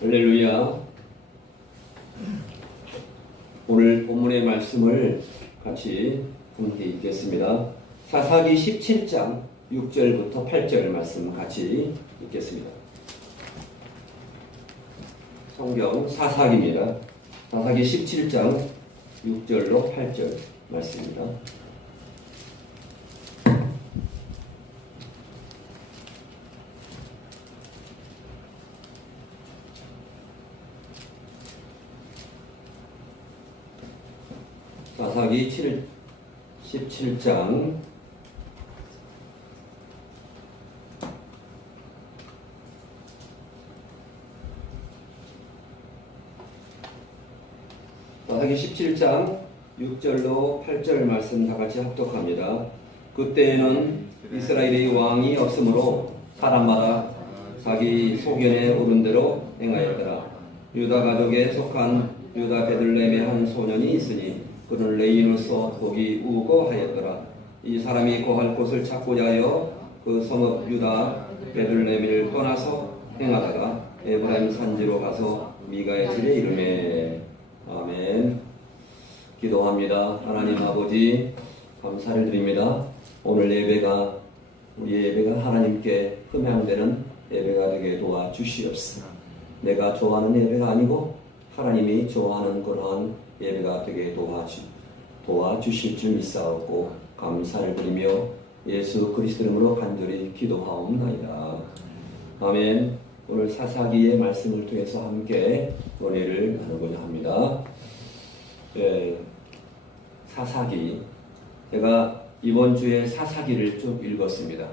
할렐루야. 오늘 본문의 말씀을 같이 함께 읽겠습니다. 사사기 17장 6절부터 8절 말씀 같이 읽겠습니다. 성경 사사기입니다. 사사기 17장 6절로 8절 말씀입니다. 사사기 17장 6절로 8절 말씀 다 같이 합독합니다. 그때에는 이스라엘의 왕이 없으므로 사람마다 자기 소견에 오른 대로 행하였더라. 유다 가족에 속한 유다 베들레헴의 한 소년이 있으니 그는 레인으로서 복이 우거하였더라. 이 사람이 거할 곳을 찾고자 하여 그 성읍 유다 베들레헴을 떠나서 행하다가 에브라임 산지로 가서 미가의 집에 이르매. 아멘. 기도합니다. 하나님 아버지 감사를 드립니다. 오늘 예배가 우리 예배가 하나님께 흠향되는 예배가 되게 도와주시옵소서. 내가 좋아하는 예배가 아니고 하나님이 좋아하는 그러한 예배가 되게 도와주실 줄 믿사옵고 감사를 드리며 예수 그리스도 이름으로 간절히 기도하옵나이다. 아멘. 오늘 사사기의 말씀을 통해서 함께 은혜를 나누고자 합니다. 사사기, 제가 이번 주에 사사기를 쭉 읽었습니다.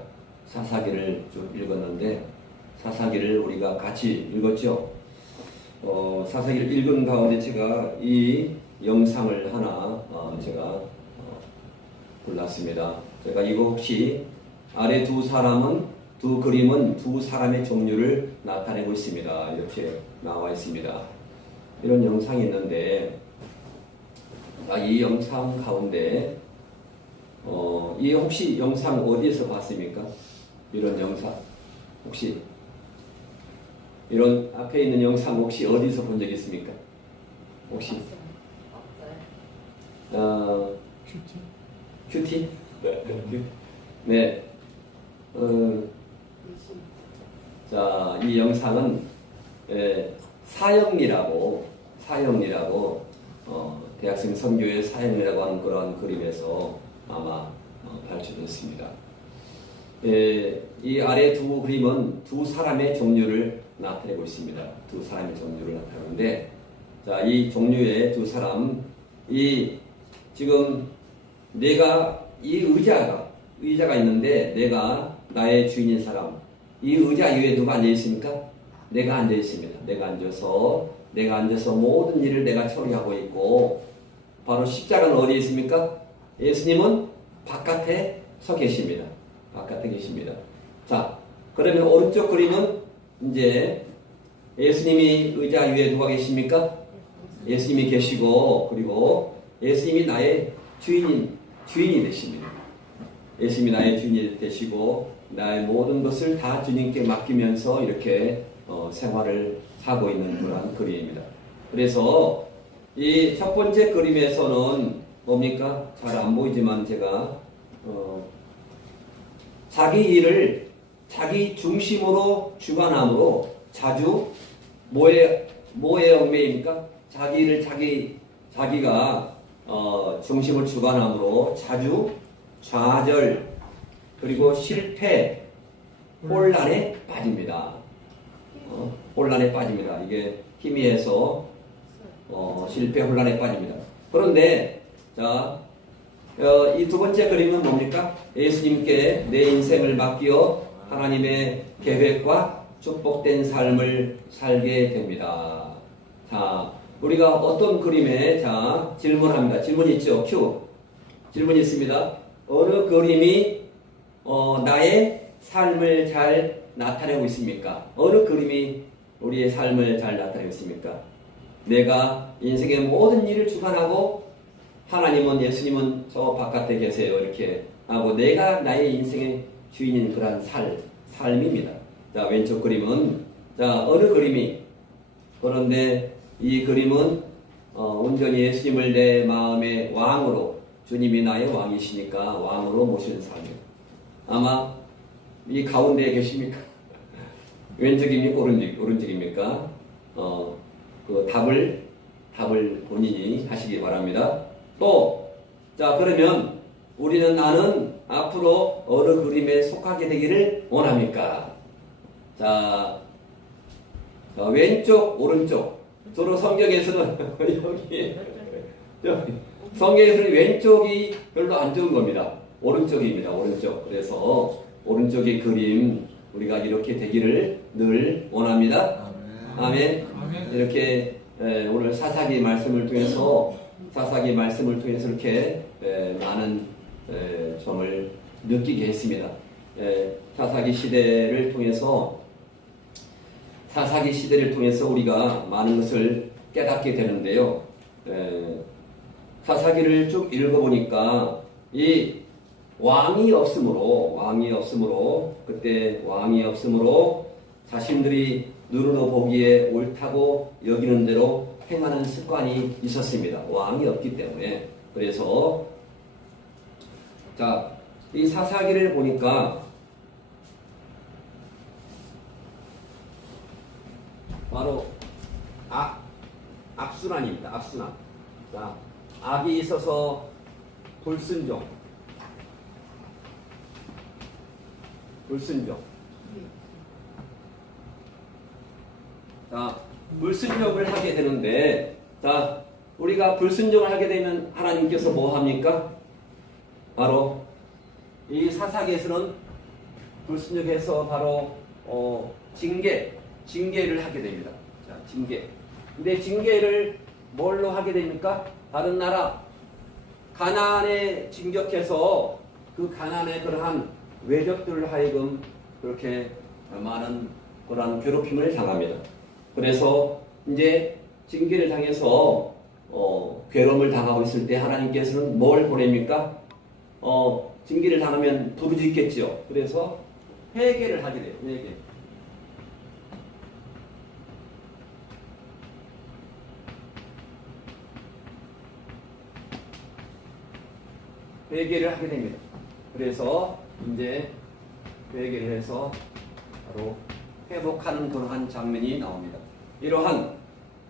사사기를 쭉 읽었는데 사사기를 우리가 같이 읽었죠. 사사기를 읽은 가운데 제가 이 영상을 하나 제가 골랐습니다. 제가 이거 혹시 아래 두 그림은 두 사람의 종류를 나타내고 있습니다. 이렇게 나와 있습니다. 이런 영상이 있는데 이 영상 가운데 이 혹시 영상 어디에서 봤습니까? 이런 영상 혹시 이런 앞에 있는 영상 혹시 어디서 본 적 있습니까? 혹시? 큐티? 네. 자, 이 영상은 사형리라고 대학생 선교회 사형리라고 하는 그런 그림에서 아마 발표됐습니다. 이 아래 두 그림은 두 사람의 종류를 나타내고 있습니다. 두 사람의 종류를 나타내는데, 자, 이 종류의 두 사람, 지금 내가 이 의자가 있는데 내가 나의 주인인 사람, 이 의자 위에 누가 앉아 있습니까? 내가 앉아 있습니다. 내가 앉아서 모든 일을 내가 처리하고 있고, 바로 십자가는 어디에 있습니까? 예수님은 바깥에 서 계십니다. 바깥에 계십니다. 자, 그러면 오른쪽 그림은 이제 예수님이 의자 위에 누가 계십니까? 예수님이 계시고, 그리고 예수님이 나의 주인이 되십니다. 예수님이 나의 주인이 되시고 나의 모든 것을 다 주님께 맡기면서 이렇게 생활을 하고 있는 그런 그림입니다. 그래서 이 첫 번째 그림에서는 뭡니까? 잘 안 보이지만 제가 자기 일을 자기 중심으로 주관함으로 자주 뭐에 얽매입니까? 자기 일을 자기가 중심을 주관함으로 자주 좌절 그리고 실패, 혼란에 빠집니다. 혼란에 빠집니다. 이게 희미해서 실패, 혼란에 빠집니다. 그런데 자, 이 두 번째 그림은 뭡니까? 예수님께 내 인생을 맡겨 하나님의 계획과 축복된 삶을 살게 됩니다. 자, 우리가 어떤 그림에 질문합니다. 질문 있죠? 질문이 있습니다. 어느 그림이 나의 삶을 잘 나타내고 있습니까? 어느 그림이 우리의 삶을 잘 나타내고 있습니까? 내가 인생의 모든 일을 주관하고 하나님은 예수님은 저 바깥에 계세요 이렇게 하고 내가 나의 인생의 주인인 그런 삶입니다. 자, 왼쪽 그림은 자, 어느 그림이 그런데 이 그림은 온전히 예수님을 내 마음의 왕으로, 주님이 나의 왕이시니까 왕으로 모시는 삶이에요. 아마 이 가운데에 계십니까? 왼쪽입니까? 오른쪽입니까? 그 답을 본인이 하시기 바랍니다. 또, 자, 그러면 나는 앞으로 어느 그림에 속하게 되기를 원합니까? 자, 왼쪽, 오른쪽. 주로 성경에서는 성경에서는 왼쪽이 별로 안 좋은 겁니다. 오른쪽입니다. 오른쪽. 그래서 오른쪽의 그림 우리가 이렇게 되기를 늘 원합니다. 아멘. 이렇게 오늘 사사기 말씀을 통해서 이렇게 많은 점을 느끼게 했습니다. 사사기 시대를 통해서 우리가 많은 것을 깨닫게 되는데요. 사사기를 쭉 읽어보니까 이 왕이 없으므로 자신들이 눈으로 보기에 옳다고 여기는 대로 행하는 습관이 있었습니다. 왕이 없기 때문에. 그래서 자, 이 사사기를 보니까 바로 악순환입니다. 악순환. 자, 악이 있어서 불순종. 자, 불순종을 하게 되는데, 자, 우리가 불순종을 하게 되면 하나님께서 뭐 합니까? 바로 이 사사기에서는 불순종해서 바로 징계를 하게 됩니다. 자, 징계. 근데 징계를 뭘로 하게 됩니까? 다른 나라 가나안에 진격해서 그 가나안의 그러한 외적들을 하여금 그렇게 많은 그러한 괴롭힘을 당합니다. 그래서 이제 징계를 당해서 괴로움을 당하고 있을 때 하나님께서는 뭘 보냅니까? 징계를 당하면 부르짖겠죠. 그래서 회개를 하게 돼요. 회개를 하게 됩니다. 그래서 이제 회개를 해서 바로 회복하는 그러한 장면이 나옵니다. 이러한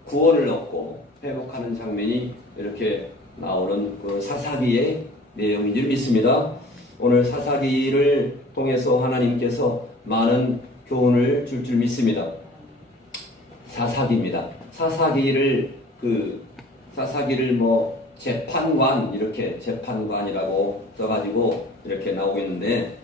구원을 얻고 회복하는 장면이 이렇게 나오는 그 사사기의 내용인 줄 믿습니다. 오늘 사사기를 통해서 하나님께서 많은 교훈을 줄 믿습니다. 사사기입니다. 사사기를 재판관, 이렇게 재판관이라고 써가지고 이렇게 나오고 있는데,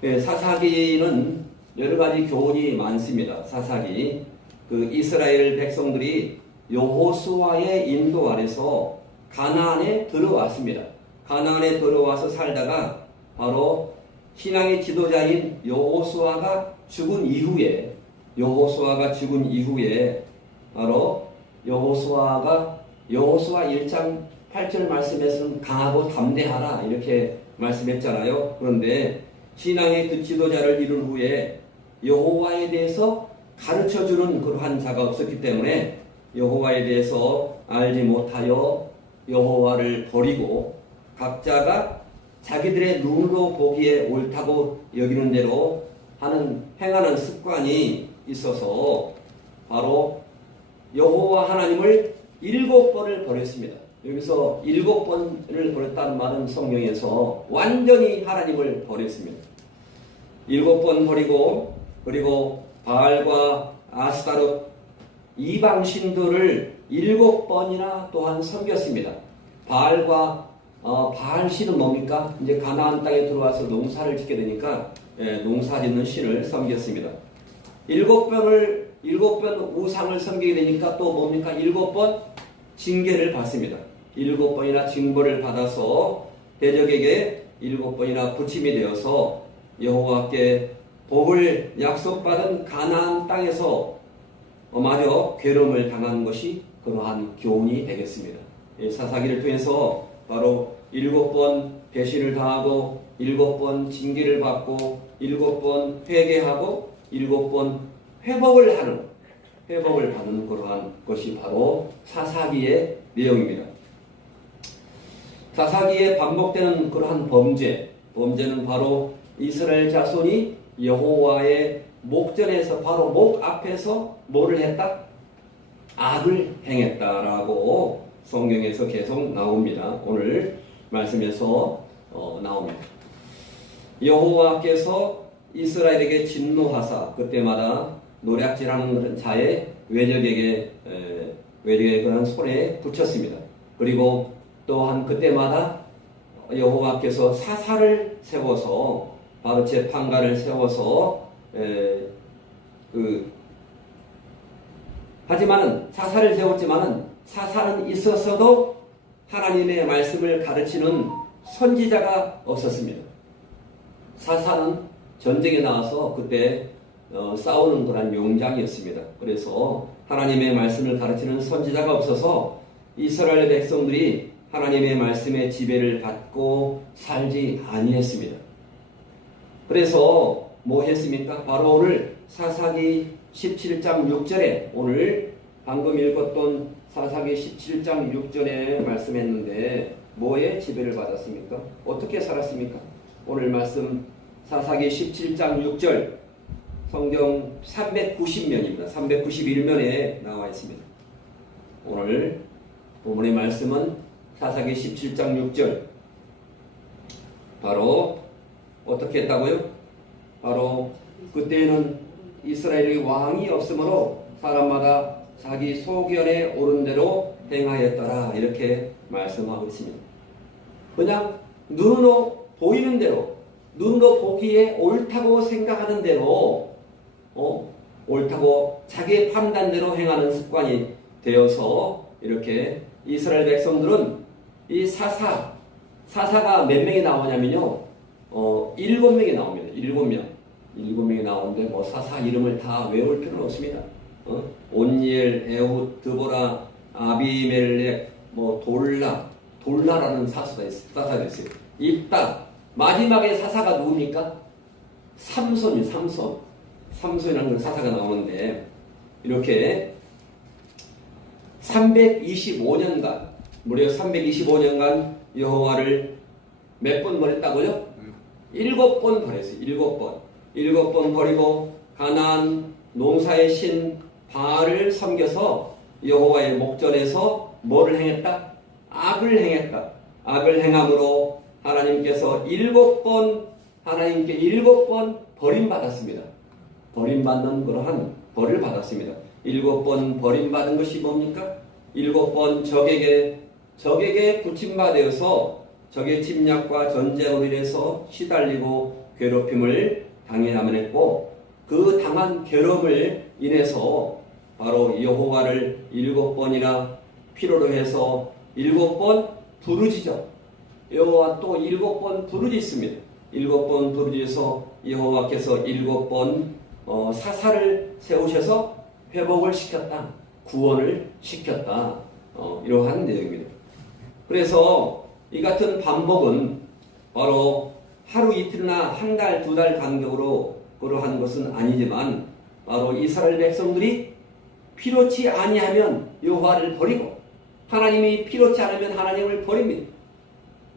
사사기는 여러 가지 교훈이 많습니다. 사사기. 이스라엘 백성들이 여호수아의 인도 아래서 가나안에 들어왔습니다. 가나안에 들어와서 살다가 바로 신앙의 지도자인 여호수아가 죽은 이후에 바로 여호수아 1장 8절 말씀에서는 강하고 담대하라 이렇게 말씀했잖아요. 그런데 신앙의 그 지도자를 이룬 후에 여호와에 대해서 가르쳐주는 그러한 자가 없었기 때문에 여호와에 대해서 알지 못하여 여호와를 버리고 각자가 자기들의 눈으로 보기에 옳다고 여기는 대로 행하는 습관이 있어서 바로 여호와 하나님을 7번을 버렸습니다. 여기서 7번을 버렸다는 말은 성경에서 완전히 하나님을 버렸습니다. 7번 버리고, 그리고 바알과 아스타롯 이방 신들을 7번이나 또한 섬겼습니다. 바알 신은 뭡니까? 이제 가나안 땅에 들어와서 농사를 짓게 되니까 농사 짓는 신을 섬겼습니다. 7번 우상을 섬기게 되니까 또 뭡니까? 7번 징계를 받습니다. 7번이나 징벌을 받아서 대적에게 7번이나 부침이 되어서 여호와께 복을 약속받은 가나안 땅에서 마저 괴로움을 당한 것이 그러한 교훈이 되겠습니다. 사사기를 통해서 바로 7번 배신을 당하고 7번 징계를 받고 7번 회개하고 7번 회복을 회복을 받는 그러한 것이 바로 사사기의 내용입니다. 사사기에 반복되는 그러한 범죄는 바로 이스라엘 자손이 여호와의 목전에서 바로 목 앞에서 뭐를 했다? 악을 행했다라고 성경에서 계속 나옵니다. 오늘 말씀에서 나옵니다. 여호와께서 이스라엘에게 진노하사 그때마다 노략질하는 그런 자의 외적에게 그런 손에 붙였습니다. 그리고 또한 그때마다 여호와께서 사사를 세워서 바로 재판관을 세워서 하지만은 사사를 세웠지만은 사사는 있었어도 하나님의 말씀을 가르치는 선지자가 없었습니다. 사사는 전쟁에 나와서 그때 싸우는 그런 용장이었습니다. 그래서 하나님의 말씀을 가르치는 선지자가 없어서 이스라엘 백성들이 하나님의 말씀의 지배를 받고 살지 아니했습니다. 그래서 뭐 했습니까? 바로 오늘 사사기 17장 6절에 오늘 방금 읽었던 사사기 17장 6절에 말씀했는데 뭐에 지배를 받았습니까? 어떻게 살았습니까? 오늘 말씀 사사기 17장 6절 성경 390면입니다. 391면에 나와 있습니다. 오늘 본문의 말씀은 사사기 17장 6절 바로 어떻게 했다고요? 바로 그때에는 이스라엘의 왕이 없으므로 사람마다 자기 소견에 오른 대로 행하였더라 이렇게 말씀하고 있습니다. 그냥 눈으로 보이는 대로 눈으로 보기에 옳다고 생각하는 대로 옳다고 자기의 판단대로 행하는 습관이 되어서 이렇게 이스라엘 백성들은 이 사사가 몇 명이 나오냐면요 7명이 나옵니다. 7명이 나오는데 뭐 사사 이름을 다 외울 필요는 없습니다. 온니엘, 에훗, 드보라, 아비멜렉, 뭐 돌라라는 사사가 있어요. 입다. 마지막에 사사가 누굽니까? 삼손이라는 사사가 나오는데 이렇게 325년간 무려 325년간 여호와를 몇 번 버렸다고요? 7번 버렸어요. 7번 버리고 가나안 농사의 신 바알을 섬겨서 여호와의 목전에서 뭐를 행했다? 악을 행했다. 악을 행함으로 하나님께서 7번 하나님께 7번 버림받았습니다. 버림받는 그러한 벌을 받았습니다. 7번 버림받은 것이 뭡니까? 7번 적에게 붙임받아서 적의 침략과 전쟁으로 인해서 시달리고 괴롭힘을 당해야만 했고 그 당한 괴로움을 인해서 바로 여호와를 7번이나 필요로 해서 7번 부르짖죠. 여호와 또 7번 부르짖습니다. 7번 부르짖어서 여호와께서 7번 사사를 세우셔서 회복을 시켰다. 구원을 시켰다. 이러한 내용입니다. 그래서 이 같은 반복은 바로 하루 이틀이나 한 달, 두 달 간격으로 그러한 것은 아니지만 바로 이스라엘 백성들이 필요치 아니하면 여호와를 버리고 하나님이 필요치 않으면 하나님을 버립니다.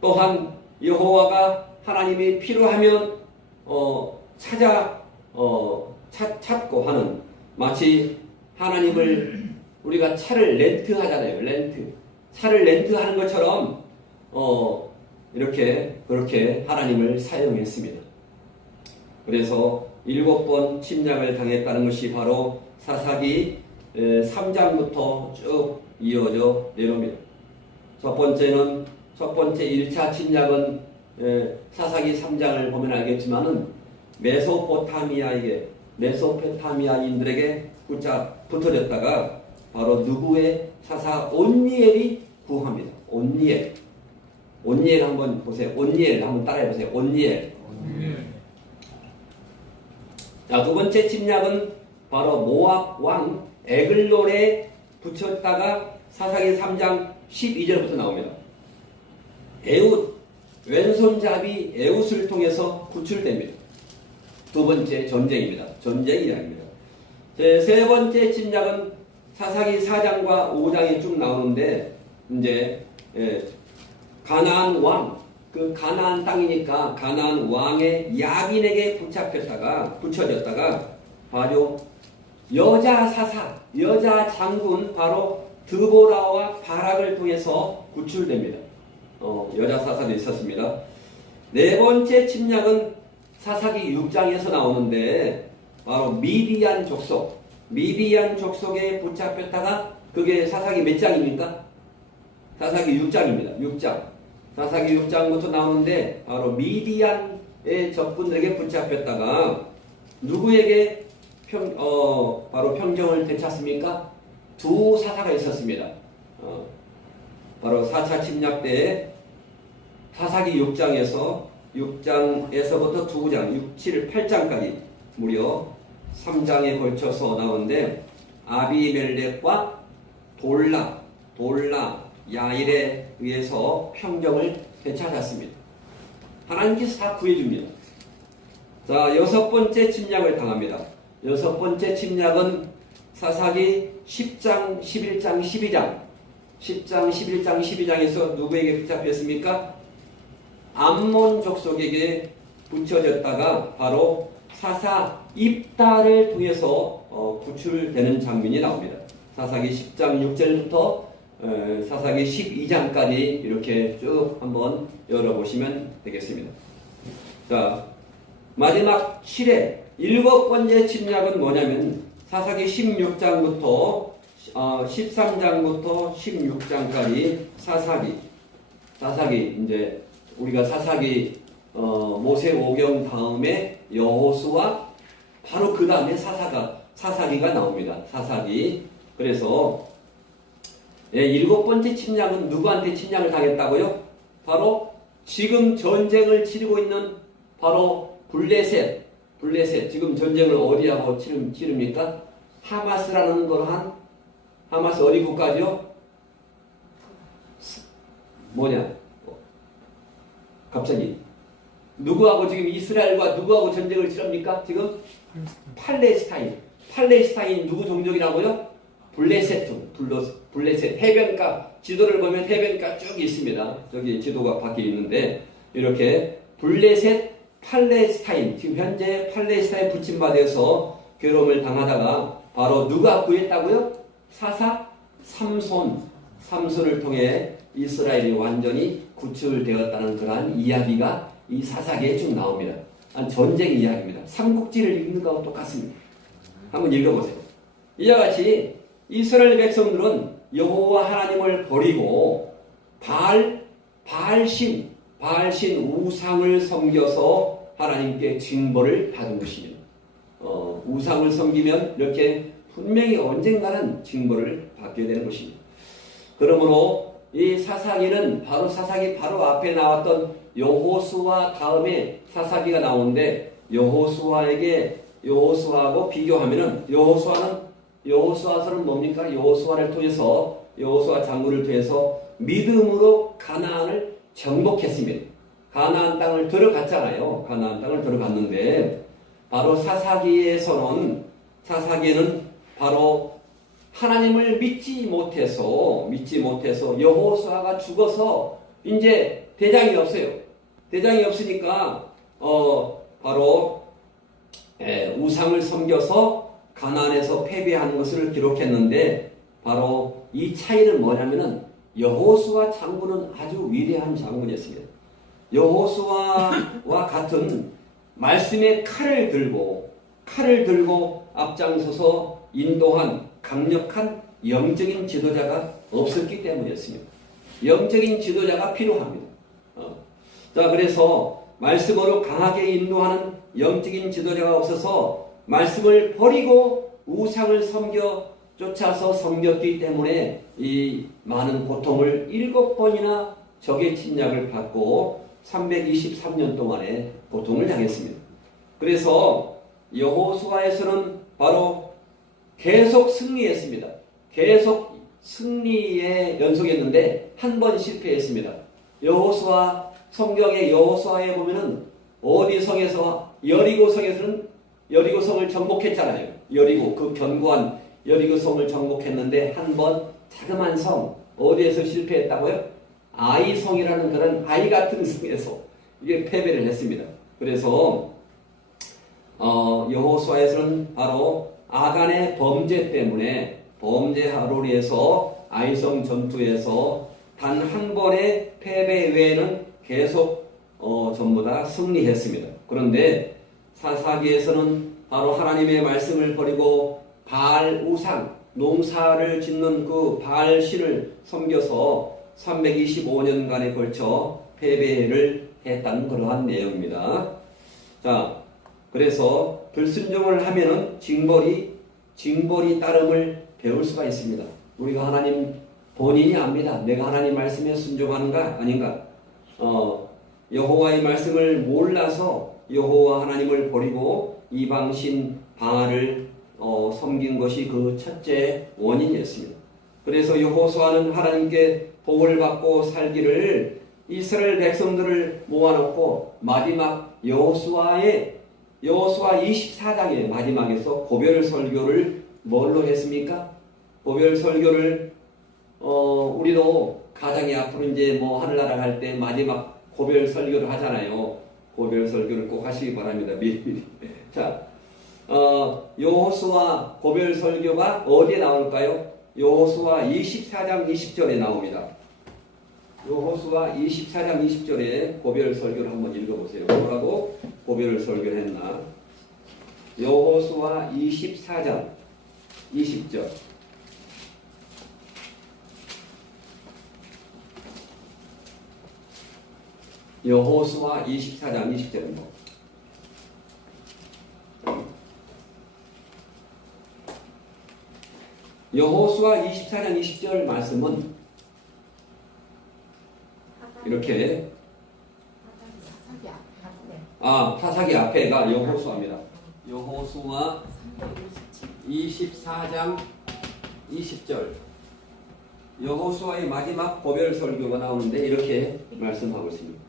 또한 여호와가 하나님이 필요하면 찾고 하는 마치 하나님을 우리가 차를 렌트하잖아요. 차를 렌트하는 것처럼 그렇게 하나님을 사용했습니다. 그래서 7번 침략을 당했다는 것이 바로 사사기 3장부터 쭉 이어져 내려옵니다. 첫 번째 1차 침략은 사사기 3장을 보면 알겠지만은 메소포타미아인들에게 붙어졌다가 바로 누구의 사사 온니엘이 구합니다. 온니엘 한번 보세요. 온니엘 한번 따라해 보세요. 온니엘. 자, 두 번째 침략은 바로 모압 왕 에글론에 붙였다가 사사기 3장 12절부터 나옵니다. 에훗 왼손잡이 에훗을 통해서 구출됩니다. 두 번째 전쟁입니다. 전쟁이 아닙니다. 제 세 번째 침략은 사사기 4장과 5장이 쭉 나오는데 이제 가나안 왕, 그 가나안 땅이니까 가나안 왕의 야긴에게 붙여졌다가 바로 여자 사사, 여자 장군 바로 드보라와 바락을 통해서 구출됩니다. 여자 사사도 있었습니다. 네 번째 침략은 사사기 6장에서 나오는데 바로 미디안 족속에 붙잡혔다가 그게 사사기 몇 장입니까? 사사기 6장입니다. 6장. 사사기 6장부터 나오는데 바로 미디안의 적군들에게 붙잡혔다가 누구에게 바로 평정을 되찾습니까? 두 사사가 있었습니다. 바로 4차 침략 때에 사사기 6장에서부터 2장, 6, 7, 8장까지 무려 3장에 걸쳐서 나오는데 아비멜렉과 돌라, 야일에 의해서 평정을 되찾았습니다. 하나님께서 다 구해줍니다. 자, 여섯 번째 침략을 당합니다. 여섯 번째 침략은 사사기 10장, 11장, 12장 10장, 11장, 12장에서 누구에게 붙잡혔습니까? 암몬 족속에게 붙여졌다가 바로 사사 입다를 통해서 구출되는 장면이 나옵니다. 사사기 10장 6절부터 사사기 12장까지 이렇게 쭉 한번 열어보시면 되겠습니다. 자, 마지막 7회 일곱 번째 침략은 뭐냐면 사사기 16장부터 13장부터 16장까지 사사기 이제 우리가 사사기 모세오경 다음에 여호수아 바로 그 다음에 사사기가 나옵니다. 사사기. 그래서 일곱 번째 침략은 누구한테 침략을 당했다고요? 바로 지금 전쟁을 치르고 있는 바로 블레셋 지금 전쟁을 어디하고 치릅니까? 하마스라는 걸 하마스 어디 국가죠? 갑자기 누구하고 지금 이스라엘과 누구하고 전쟁을 치릅니까? 지금 팔레스타인 누구 종족이라고요? 블레셋 해변가 지도를 보면 해변가 쭉 있습니다. 저기 지도가 밖에 있는데 이렇게 블레셋 팔레스타인 지금 현재 팔레스타인 부침받아서 괴로움을 당하다가 바로 누가 구했다고요? 사사 삼손을 통해 이스라엘이 완전히 구출되었다는 그러한 이야기가 이 사사기에 쭉 나옵니다. 전쟁 이야기입니다. 삼국지를 읽는 거하고 똑같습니다. 한번 읽어보세요. 이와 같이 이스라엘 백성들은 여호와 하나님을 버리고 바알신 우상을 섬겨서 하나님께 징벌을 받은 것입니다. 우상을 섬기면 이렇게 분명히 언젠가는 징벌을 받게 되는 것입니다. 그러므로 이 사사기는 바로 사사기 바로 앞에 나왔던 여호수아 다음에 사사기가 나오는데 여호수아하고 비교하면은 여호수아서는 뭡니까? 여호수아를 통해서 여호수아 장군을 통해서 믿음으로 가나안을 정복했습니다. 가나안 땅을 들어갔잖아요. 가나안 땅을 들어갔는데 바로 사사기에는 바로 하나님을 믿지 못해서 여호수아가 죽어서 이제 대장이 없어요. 대장이 없으니까 바로 우상을 섬겨서 가나안에서 패배하는 것을 기록했는데 바로 이 차이는 뭐냐면은 여호수아 장군은 아주 위대한 장군이었습니다. 여호수아와 같은 말씀의 칼을 들고 앞장서서 인도한 강력한 영적인 지도자가 없었기 때문이었습니다. 영적인 지도자가 필요합니다. 자, 그래서 말씀으로 강하게 인도하는 영적인 지도자가 없어서 말씀을 버리고 우상을 쫓아서 섬겼기 때문에 이 많은 고통을 7번이나 적의 침략을 받고 323년 동안의 고통을 당했습니다. 그래서 여호수아에서는 바로 계속 승리했습니다. 계속 승리의 연속이었는데 한 번 실패했습니다. 성경의 여호수아에 보면은 어디 성에서 여리고 성에서는 여리고성을 정복했잖아요. 여리고, 그 견고한 여리고성을 정복했는데 한 번 자그마한 성, 어디에서 실패했다고요? 아이성이라는 그런 아이 같은 성에서 이게 패배를 했습니다. 그래서 여호수아에서는 바로 아간의 범죄 때문에 범죄하로 인해서 아이성 전투에서 단 한 번의 패배 외에는 계속 전부 다 승리했습니다. 그런데 사사기에서는 바로 하나님의 말씀을 버리고 바알 우상, 농사를 짓는 그 바알 신을 섬겨서 325년간에 걸쳐 패배를 했다는 그러한 내용입니다. 자, 그래서 불순종을 하면은 징벌이 따름을 배울 수가 있습니다. 우리가 하나님 본인이 압니다. 내가 하나님 말씀에 순종하는가 아닌가. 여호와의 말씀을 몰라서 여호와 하나님을 버리고 이방신 바알을 섬긴 것이 그 첫째 원인이었습니다. 그래서 여호수아는 하나님께 복을 받고 살기를 이스라엘 백성들을 모아놓고 마지막 여호수아 24장의 마지막에서 고별 설교를 뭘로 했습니까? 고별 설교를 우리도 가정이 앞으로 이제 뭐 하늘나라 갈 때 마지막 고별 설교를 하잖아요. 고별 설교를 꼭 하시기 바랍니다. 미리. 자, 여호수아 고별 설교가 어디에 나올까요? 여호수아 24장 20절에 나옵니다. 여호수아 24장 20절에 고별 설교를 한번 읽어보세요. 뭐라고 고별 설교를 했나? 여호수아 24장 20절. 여호수아 24장 20절은 뭐? 여호수아 24장 20절 말씀은 이렇게 사사기 앞에가 여호수아입니다. 여호수아 24장 20절 여호수아의 마지막 고별 설교가 나오는데 이렇게 말씀하고 있습니다.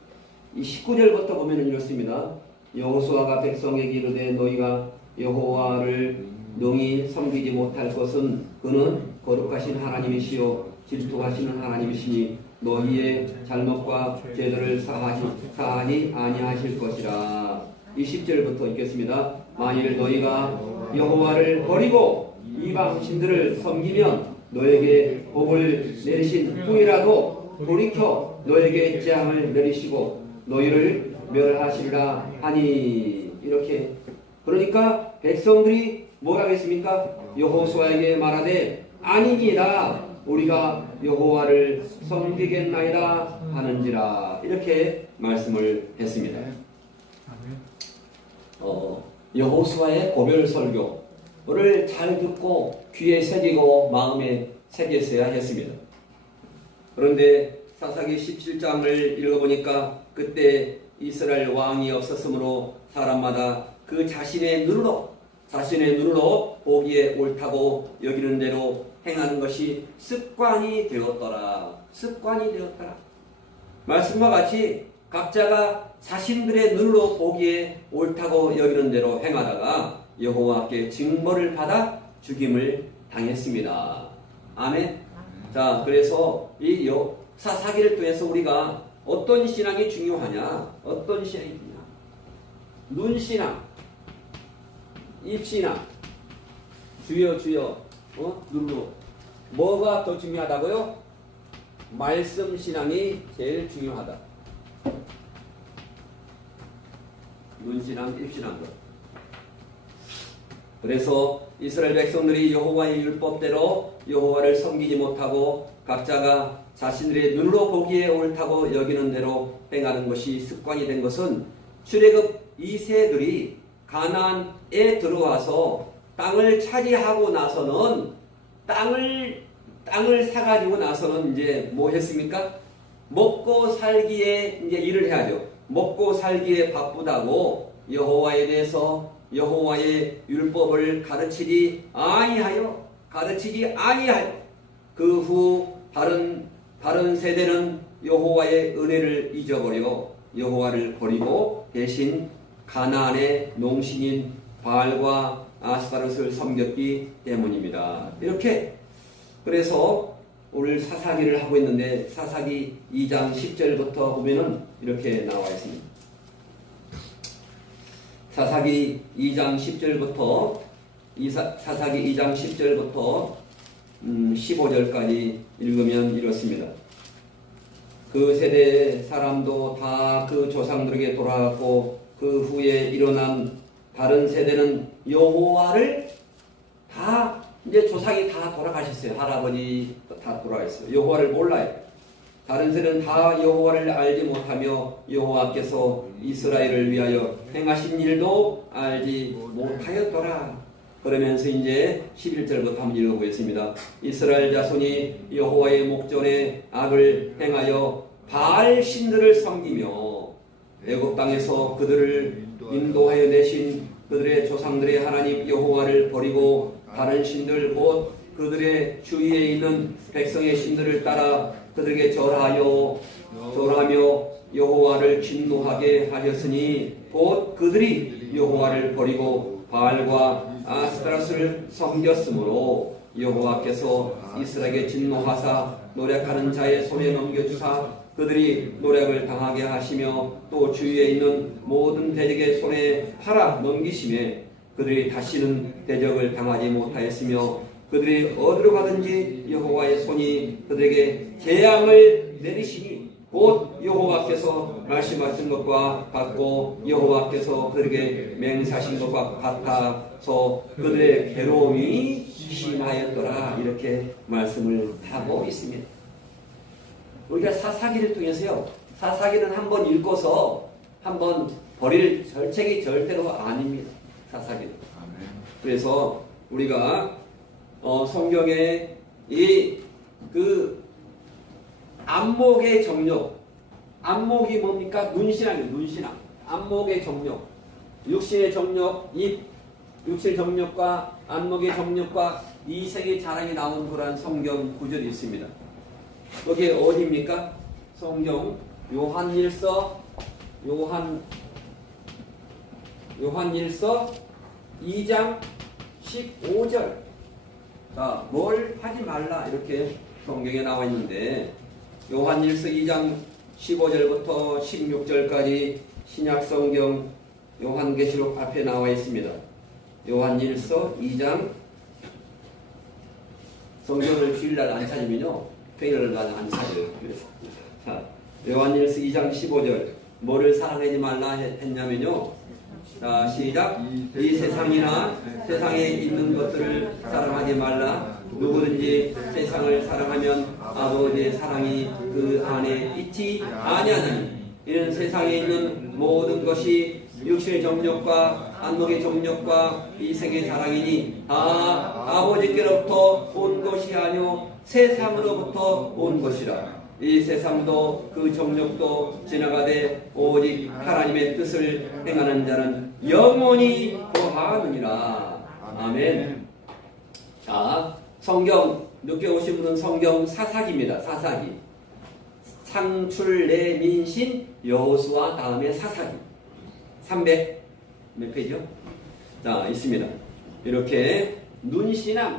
이 19절부터 보면 이렇습니다. 여호수아가 백성에게 이르되 너희가 여호와를 능히 섬기지 못할 것은 그는 거룩하신 하나님이시요 질투하시는 하나님이시니 너희의 잘못과 죄들을 사하니 아니하실 것이라. 20절부터 읽겠습니다. 만일 너희가 여호와를 버리고 이방 신들을 섬기면 너에게 복을 내리신 후이라도 돌이켜 너에게 재앙을 내리시고 너희를 멸하시리라 하니. 이렇게 그러니까 백성들이 뭐라고 했습니까? 여호수아에게 말하되 아니니라 우리가 여호와를 섬기겠나이다 하는지라. 이렇게 말씀을 했습니다. 여호수아의 고별 설교를 잘 듣고 귀에 새기고 마음에 새겼어야 했습니다. 그런데 사사기 17장을 읽어보니까 그때 이스라엘 왕이 없었으므로 사람마다 그 자신의 눈으로 보기에 옳다고 여기는 대로 행하는 것이 습관이 되었더라. 말씀과 같이 각자가 자신들의 눈으로 보기에 옳다고 여기는 대로 행하다가 여호와께 징벌을 받아 죽임을 당했습니다. 아멘. 자, 그래서 이 사사기를 통해서 우리가 어떤 신앙이 중요하냐? 어떤 신앙이 중요하냐? 눈신앙, 입신앙, 주여 눈으로. 뭐가 더 중요하다고요? 말씀 신앙이 제일 중요하다. 눈신앙, 입신앙. 그래서 이스라엘 백성들이 여호와의 율법대로 여호와를 섬기지 못하고 각자가 자신들의 눈으로 보기에 옳다고 여기는 대로 행하는 것이 습관이 된 것은 출애굽 2세들이 가나안에 들어와서 땅을 차지하고 나서는 땅을 사가지고 나서는 이제 뭐 했습니까? 먹고 살기에 이제 일을 해야죠. 먹고 살기에 바쁘다고 여호와에 대해서 여호와의 율법을 가르치지 아니하여 그 후 다른 세대는 여호와의 은혜를 잊어버려 여호와를 버리고 대신 가나안의 농신인 바알과 아스타롯을 섬겼기 때문입니다. 이렇게 그래서 오늘 사사기를 하고 있는데 사사기 2장 10절부터 보면은 이렇게 나와 있습니다. 사사기 2장 10절부터 사사기 2장 10절부터 15절까지 읽으면 이렇습니다. 그 세대의 사람도 다 그 조상들에게 돌아갔고 그 후에 일어난 다른 세대는 여호와를 다 이제 조상이 다 돌아가셨어요. 할아버지 다 돌아가셨어요. 여호와를 몰라요. 다른 세대는 다 여호와를 알지 못하며 여호와께서 이스라엘을 위하여 행하신 일도 알지 못하였더라. 그러면서 이제 11절부터 한번 읽어보겠습니다. 이스라엘 자손이 여호와의 목전에 악을 행하여 바알 신들을 섬기며 애굽 땅에서 그들을 인도하여 내신 그들의 조상들의 하나님 여호와를 버리고 다른 신들 곧 그들의 주위에 있는 백성의 신들을 따라 그들에게 절하며 여호와를 진노하게 하셨으니 곧 그들이 여호와를 버리고 바알과 아스타롯을 섬겼으므로 여호와께서 이스라엘에게 진노하사 노력하는 자의 손에 넘겨주사 그들이 노력을 당하게 하시며 또 주위에 있는 모든 대적의 손에 팔아 넘기심에 그들이 다시는 대적을 당하지 못하였으며 그들이 어디로 가든지 여호와의 손이 그들에게 재앙을 내리시니 곧 여호와께서 말씀하신 것과 같고 여호와께서 그들에게 맹세하신 것과 같아서 그들의 괴로움이 심하였더라. 이렇게 말씀을 하고 있습니다. 우리가 사사기를 통해서요, 사사기는 한번 읽고서 한번 버릴 절책이 절대로 아닙니다. 사사기는. 그래서 우리가 성경에 그 안목의 정욕, 안목이 뭡니까? 눈신앙이에요. 눈신앙. 안목의 정욕, 육신의 정욕, 육신의 정욕과 안목의 정욕과 이색의 자랑이 나온 그러한 성경 구절이 있습니다. 여기 어디입니까? 성경 요한일서 2장 15절. 자, 뭘 하지 말라 이렇게 성경에 나와 있는데 요한일서 2장 15절부터 16절까지 신약성경 요한계시록 앞에 나와 있습니다. 요한일서 2장 성경을 주일날 안 찾으면요 평일날 안 찾아요. 그래서 자, 요한일서 2장 15절 뭐를 사랑하지 말라 했냐면요. 자, 시작. 이 세상이나 세상에 있는 것들을 사랑하지 말라. 누구든지 세상을 사랑하면 아버지의 사랑이 그 안에 있지 아니하나니 이는 세상에 있는 모든 것이 육신의 정욕과 안목의 정욕과 이생의 자랑이니 다 아버지께로부터 온 것이 아니오 세상으로부터 온 것이라. 이 세상도 그 정욕도 지나가되 오직 하나님의 뜻을 행하는 자는 영원히 거하느니라. 아멘. 자, 성경 늦게 오신 분은 성경 사사기입니다. 사사기. 창출내민신 여호수아 다음에 사사기. 300 몇 페이지요? 자, 있습니다. 이렇게 눈신앙을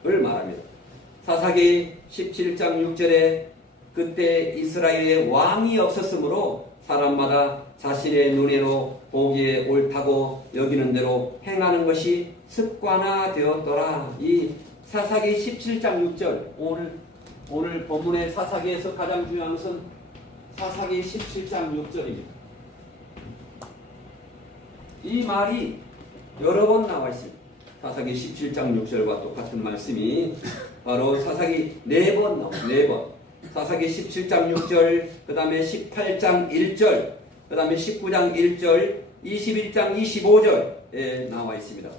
말합니다. 사사기 17장 6절에 그때 이스라엘에 왕이 없었으므로 사람마다 자신의 눈으로 보기에 옳다고 여기는 대로 행하는 것이 습관화되었더라. 이 사사기 17장 6절 오늘 본문의 사사기에서 가장 중요한 것은 사사기 17장 6절입니다. 이 말이 여러 번 나와 있습니다. 사사기 17장 6절과 똑같은 말씀이 바로 사사기 4번 나옵니다. 4번. 사사기 17장 6절, 그 다음에 18장 1절, 그 다음에 19장 1절, 21장 25절에 나와 있습니다.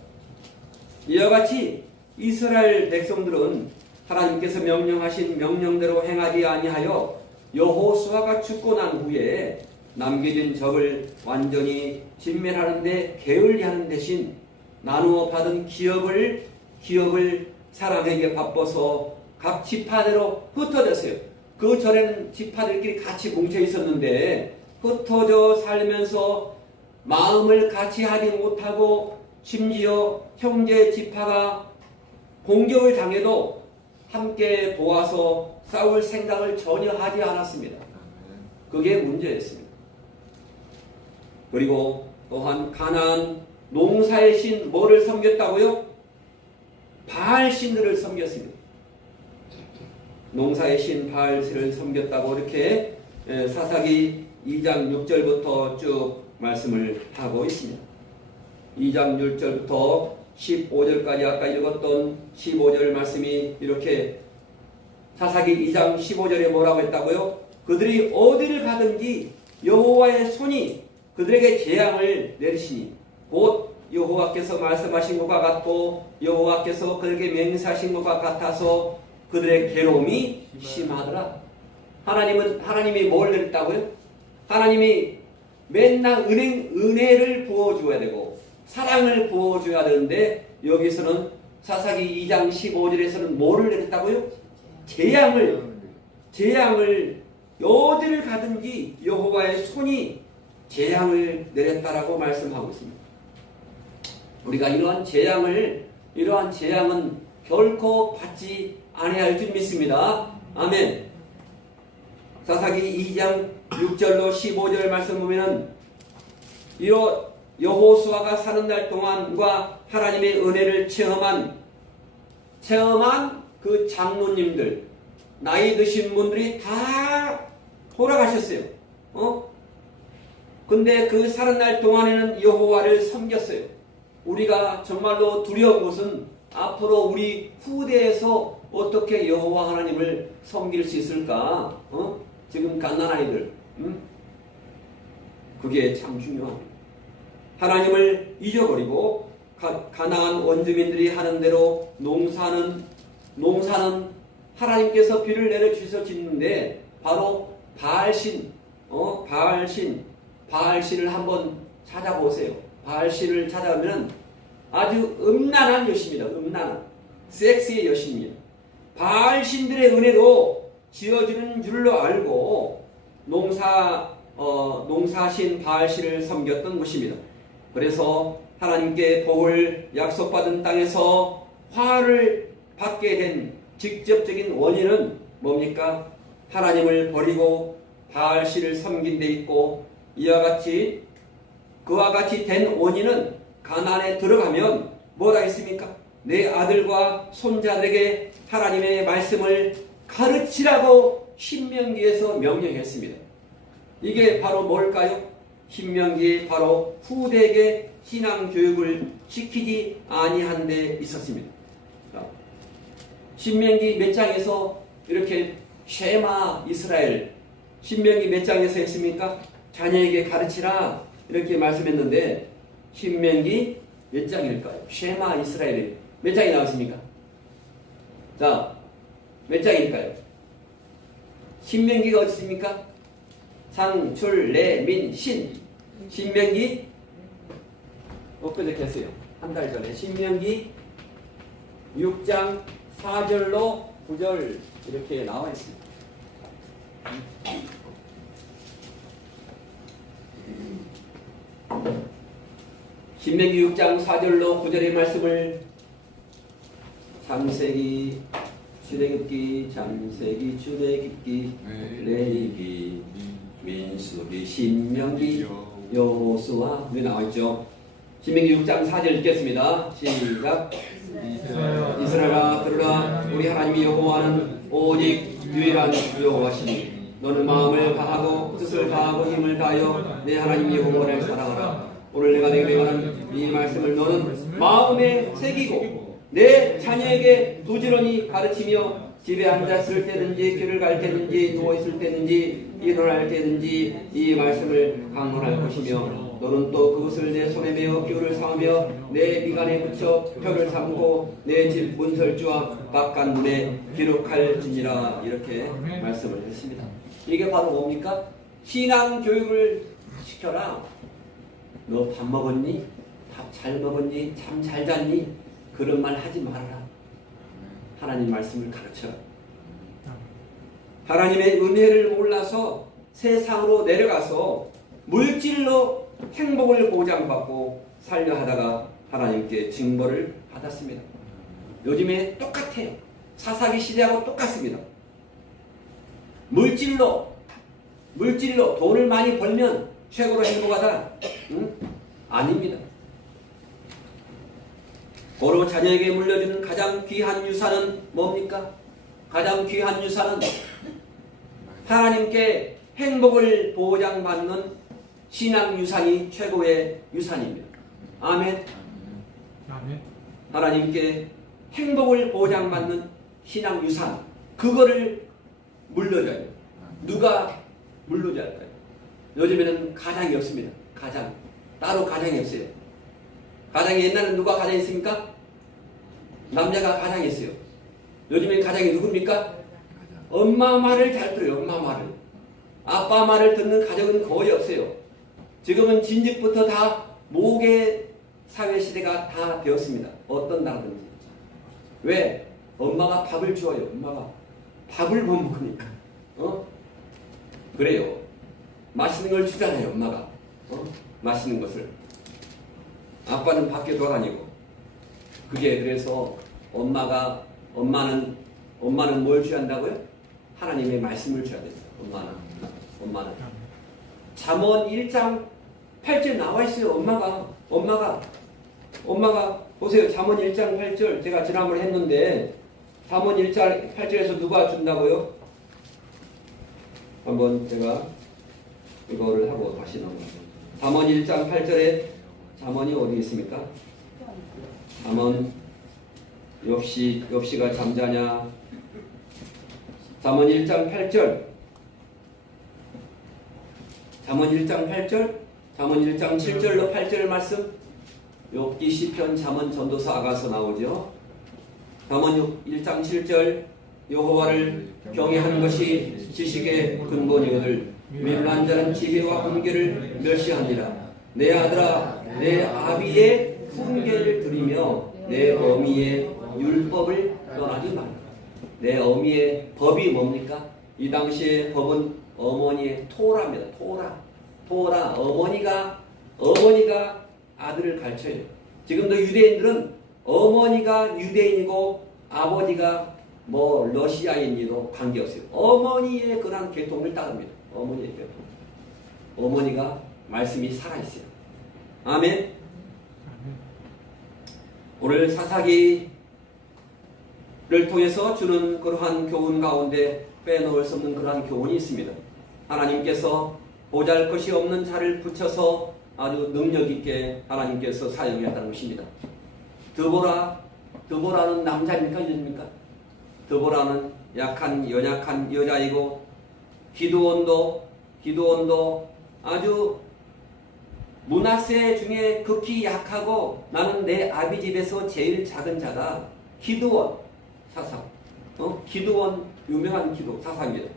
이와 같이 이스라엘 백성들은 하나님께서 명령하신 명령대로 행하지 아니하여 여호수아가 죽고 난 후에 남겨진 적을 완전히 진멸하는데 게을리하는 대신 나누어 받은 기업을 사람에게 바빠서 각 지파대로 흩어졌어요. 그 전에는 지파들끼리 같이 뭉쳐 있었는데 흩어져 살면서 마음을 같이 하지 못하고 심지어 형제 지파가 공격을 당해도 함께 도와서 싸울 생각을 전혀 하지 않았습니다. 그게 문제였습니다. 그리고 또한 가나안 농사의 신 뭐를 섬겼다고요? 바알 신들을 섬겼습니다. 농사의 신 바알신을 섬겼다고 이렇게 사사기 2장 6절부터 쭉 말씀을 하고 있습니다. 2장 6절부터 15절까지 아까 읽었던 15절 말씀이 이렇게 사사기 2장 15절에 뭐라고 했다고요? 그들이 어디를 가든지 여호와의 손이 그들에게 재앙을 내리시니 곧 여호와께서 말씀하신 것과 같고 여호와께서 그들에게 맹세하신 것과 같아서 그들의 괴로움이 심하더라. 하나님이 뭘 내렸다고요? 하나님이 맨날 은혜를 부어줘야 되고 사랑을 부어줘야 되는데 여기서는 사사기 2장 15절에서는 뭐를 내렸다고요? 재앙을 어디를 가든지 여호와의 손이 재앙을 내렸다라고 말씀하고 있습니다. 우리가 이러한 재앙은 결코 받지 아니할 줄 믿습니다. 아멘. 사사기 2장 6절로 15절 말씀 보면은 여호수아가 사는 날 동안과 하나님의 은혜를 체험한 그 장로님들, 나이 드신 분들이 다 돌아가셨어요. 근데 그 사는 날 동안에는 여호와를 섬겼어요. 우리가 정말로 두려운 것은 앞으로 우리 후대에서 어떻게 여호와 하나님을 섬길 수 있을까? 지금 갓난아이들, 그게 참 중요합니다. 하나님을 잊어버리고 가나안 원주민들이 하는 대로 농사는 하나님께서 비를 내려주셔서 짓는데 바로 바알신을 한번 찾아보세요. 바알신을 찾아보면 아주 음란한 여신입니다. 음란한 섹스의 여신입니다. 바알신들의 은혜로 지어지는 줄로 알고 농사신 바알신을 섬겼던 것입니다. 그래서 하나님께 복을 약속받은 땅에서 화를 받게 된 직접적인 원인은 뭡니까? 하나님을 버리고 바알신을 섬긴 데 있고 그와 같이 된 원인은 가나안에 들어가면 뭐라 했습니까? 내 아들과 손자들에게 하나님의 말씀을 가르치라고 신명기에서 명령했습니다. 이게 바로 뭘까요? 신명기에 바로 후대에게 신앙 교육을 시키지 아니한 데 있었습니다. 신명기 몇 장에서 이렇게 쉐마 이스라엘, 신명기 몇 장에서 했습니까? 자녀에게 가르치라 이렇게 말씀했는데 신명기 몇 장일까요? 쉐마 이스라엘이 몇 장이 나왔습니까? 자, 몇 장일까요? 신명기가 어디 있습니까? 상, 출, 래, 민, 신. 신명기 엊그저께 했어요. 한 달 전에 신명기 6장 4절로 9절 이렇게 나와 있습니다. 신명기 6장 4절로 9절의 말씀을 창세기, 출애굽기, 창세기, 출애굽기, 레위기, 민수기, 신명기, 여호수아 여기 나와있죠. 신명기 6장 4절 읽겠습니다. 시작. 이스라엘아 들으라. 우리 하나님이 여호와는 오직 유일한 여호와시니 너는 마음을 다하고 뜻을 다하고 힘을 다하여 내 하나님 여호와를 사랑하라. 오늘 내가 내게 명하는 이 말씀을 너는 마음에 새기고 내 자녀에게 부지런히 가르치며 집에 앉았을 때든지 길을 갈 때든지 누워있을 때든지 일어날 때든지 이 말씀을 강론할 것이며 너는 또 그것을 내 손에 메어 기울을 삼으며 내 미간에 붙여 표를 삼고 내 집 문설주와 바깥문에 기록할지니라. 이렇게 말씀을 했습니다. 이게 바로 뭡니까? 신앙 교육을 시켜라. 너 밥 먹었니? 밥 잘 먹었니? 잠 잘 잤니? 그런 말 하지 말아라. 하나님 말씀을 가르쳐라. 하나님의 은혜를 몰라서 세상으로 내려가서 물질로 행복을 보장받고 살려 하다가 하나님께 징벌을 받았습니다. 요즘에 똑같아요. 사사기 시대하고 똑같습니다. 물질로 돈을 많이 벌면 최고로 행복하다? 아닙니다. 고로 자녀에게 물려주는 가장 귀한 유산은 뭡니까? 가장 귀한 유산은 하나님께 행복을 보장받는 신앙 유산이 최고의 유산입니다. 아멘. 하나님께 행복을 보장받는 신앙 유산, 그거를 물려줘야 돼요. 누가 물려줘야 할까요? 요즘에는 가장이 없습니다. 가장. 따로 가장이 없어요. 가장이 옛날에는 누가 가장이 있습니까? 남자가 가장이 있어요. 요즘엔 가장이 누굽니까? 엄마 말을 잘 들어요. 엄마 말을. 아빠 말을 듣는 가정은 거의 없어요. 지금은 진즉부터 다 모계 사회 시대가 다 되었습니다. 어떤 나라든지. 왜? 엄마가 밥을 주어요. 엄마가 밥을 못 먹으니까. 그래요. 맛있는 걸 주잖아요. 엄마가. 맛있는 것을. 아빠는 밖에 돌아다니고. 그게 그래서 엄마는 뭘 줘야 한다고요? 하나님의 말씀을 줘야 돼요. 엄마는. 잠언 1장 8절 나와 있어요. 엄마가 보세요. 잠언 1장 8절 제가 지난번에 했는데 잠언 1장 8절에서 누가 준다고요? 한번 제가 이거를 하고 다시 넘어가요. 잠언 1장 8절에 잠언이 어디 있습니까? 잠언 욥시가 잠자냐? 잠언 1장 8절. 잠언 1장 8절. 잠언 1장 7절로 8절 말씀. 욥기 시편 잠언 전도서 아가서 나오죠. 잠언 1장 7절. 여호와를 경외하는 것이 지식의 근본이거늘 미련한 자는 지혜와 훈계를 멸시하니라. 내 아들아 내 아비의 훈계를 들이며 내 어미의 율법을 떠나지 말라. 내 어미의 법이 뭡니까? 이 당시의 법은 어머니의 토라입니다. 토라. 어머니가 아들을 가르쳐요. 지금도 유대인들은 어머니가 유대인이고 아버지가 러시아인이도 관계없어요. 어머니의 그런 계통을 따릅니다. 어머니의 계통. 어머니가 말씀이 살아있어요. 아멘. 오늘 사사기를 통해서 주는 그러한 교훈 가운데 빼놓을 수 없는 그러한 교훈이 있습니다. 하나님께서 보잘것이 없는 자를 붙여서 아주 능력있게 하나님께서 사용했다는 것입니다. 드보라는 남자입니까? 여자입니까? 드보라는 연약한 여자이고 기드온도 아주 므낫세 중에 극히 약하고 나는 내 아비 집에서 제일 작은 자다. 기드온 사상. 기드온 유명한 기도 사상입니다.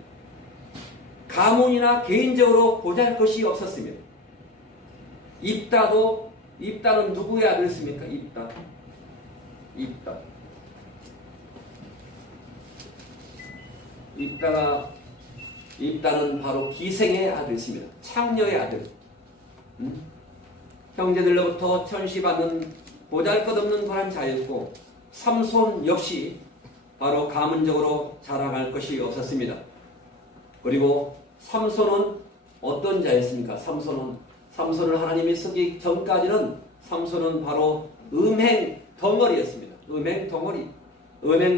가문이나 개인적으로 보잘것이 없었습니다. 입다는 누구의 아들이었습니까? 입다는 바로 기생의 아들이었습니다. 창녀의 아들. 형제들로부터 천시받는 보잘것없는 그런 자였고 삼손 역시 바로 가문적으로 자랑할 것이 없었습니다. 그리고 삼손은 어떤 자였습니까? 삼손을 하나님이 쓰기 전까지는 삼손은 바로 음행 덩어리였습니다. 음행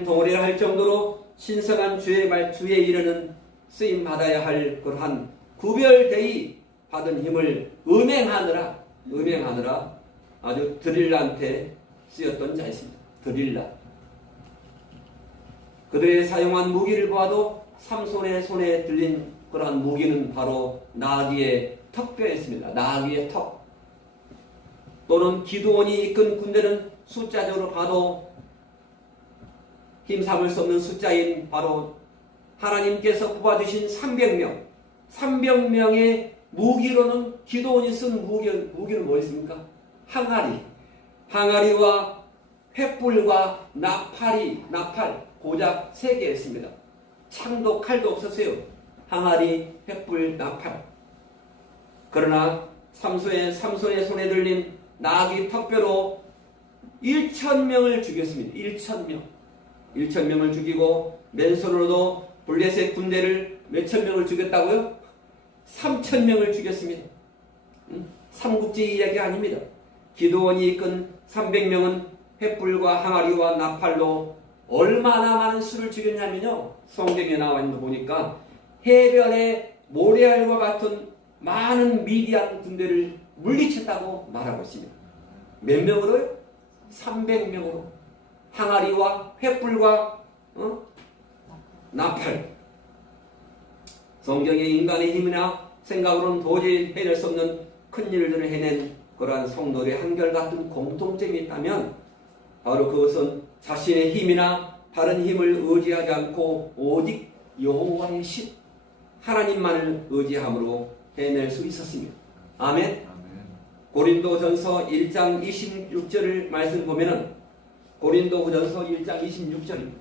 덩어리를 할 정도로 신성한 주에 이르는 쓰임 받아야 할 그러한 구별되이 받은 힘을 음행하느라 아주 드릴라한테 쓰였던 자였습니다. 드릴라. 그들의 사용한 무기를 보아도 삼손의 손에 들린 그러한 무기는 바로 나귀의 턱뼈였습니다. 나귀의 턱. 또는 기드온이 이끈 군대는 숫자적으로 봐도 힘삼을 수 없는 숫자인 바로 하나님께서 뽑아주신 300명. 300명의 무기로는 기드온이 쓴 무기는 뭐였습니까? 항아리와 횃불과 나팔 고작 3개였습니다. 창도 칼도 없었어요. 항아리, 횃불, 나팔. 그러나 삼손의 손에 들린 나귀 턱뼈로 1,000명을 죽였습니다. 1,000명. 1,000명을 죽이고 맨손으로도 블레셋 군대를 몇천 명을 죽였다고요? 3,000명을 죽였습니다. 삼국지 이야기 아닙니다. 기드온이 이끈 300명은 횃불과 항아리와 나팔로 얼마나 많은 수를 죽였냐면요. 성경에 나와 있는 거 보니까 해변의 모래알과 같은 많은 미디안 군대를 물리쳤다고 말하고 있습니다. 몇 명으로요? 300명으로. 항아리와 횃불과 나팔. 성경의 인간의 힘이나 생각으로는 도저히 해낼 수 없는 큰 일들을 해낸 그러한 성도들의 한결같은 공통점이 있다면 바로 그것은 자신의 힘이나 다른 힘을 의지하지 않고 오직 여호와의 신 하나님만을 의지함으로 해낼 수 있었습니다. 아멘. 고린도전서 1장 26절을 말씀 보면은 고린도전서 1장 26절입니다.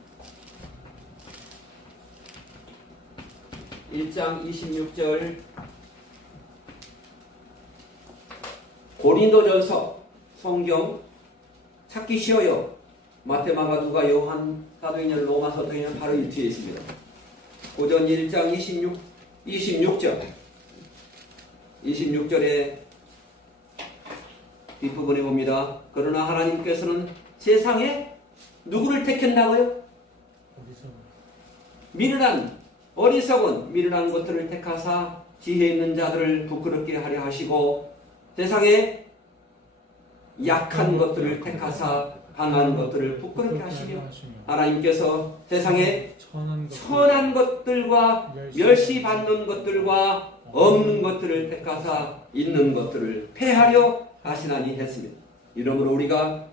1장 26절 고린도전서 성경 찾기 쉬워요. 마태, 마가, 누가, 요한, 사도행전, 로마, 사도행전 바로 이 뒤에 있습니다. 고전 1장 26절에 뒷부분에 봅니다. 그러나 하나님께서는 세상에 누구를 택했나고요? 미련한 것들을 택하사 지혜 있는 자들을 부끄럽게 하려 하시고 세상에 약한 것들을 택하사 강한 것들을 부끄럽게 하시며 하나님께서 세상에 천한 것들과 멸시받는 것들과 없는 것들을 택하사 있는 것들을 폐하려 하시나니 했습니다. 이러므로 우리가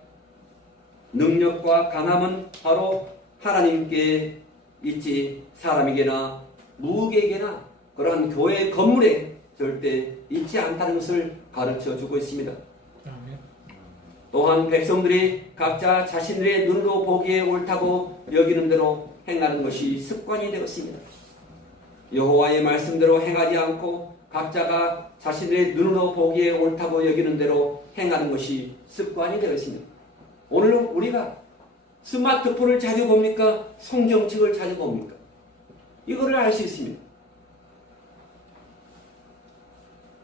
능력과 강함은 바로 하나님께 있지 사람에게나 무에게나 그러한 교회 건물에 절대 있지 않다는 것을 가르쳐 주고 있습니다. 또한 백성들이 각자 자신들의 눈으로 보기에 옳다고 여기는 대로 행하는 것이 습관이 되었습니다. 여호와의 말씀대로 행하지 않고 각자가 자신들의 눈으로 보기에 옳다고 여기는 대로 행하는 것이 습관이 되었습니다. 오늘 우리가 스마트폰을 자주 봅니까? 성경책을 자주 봅니까? 이거를 알 수 있습니다.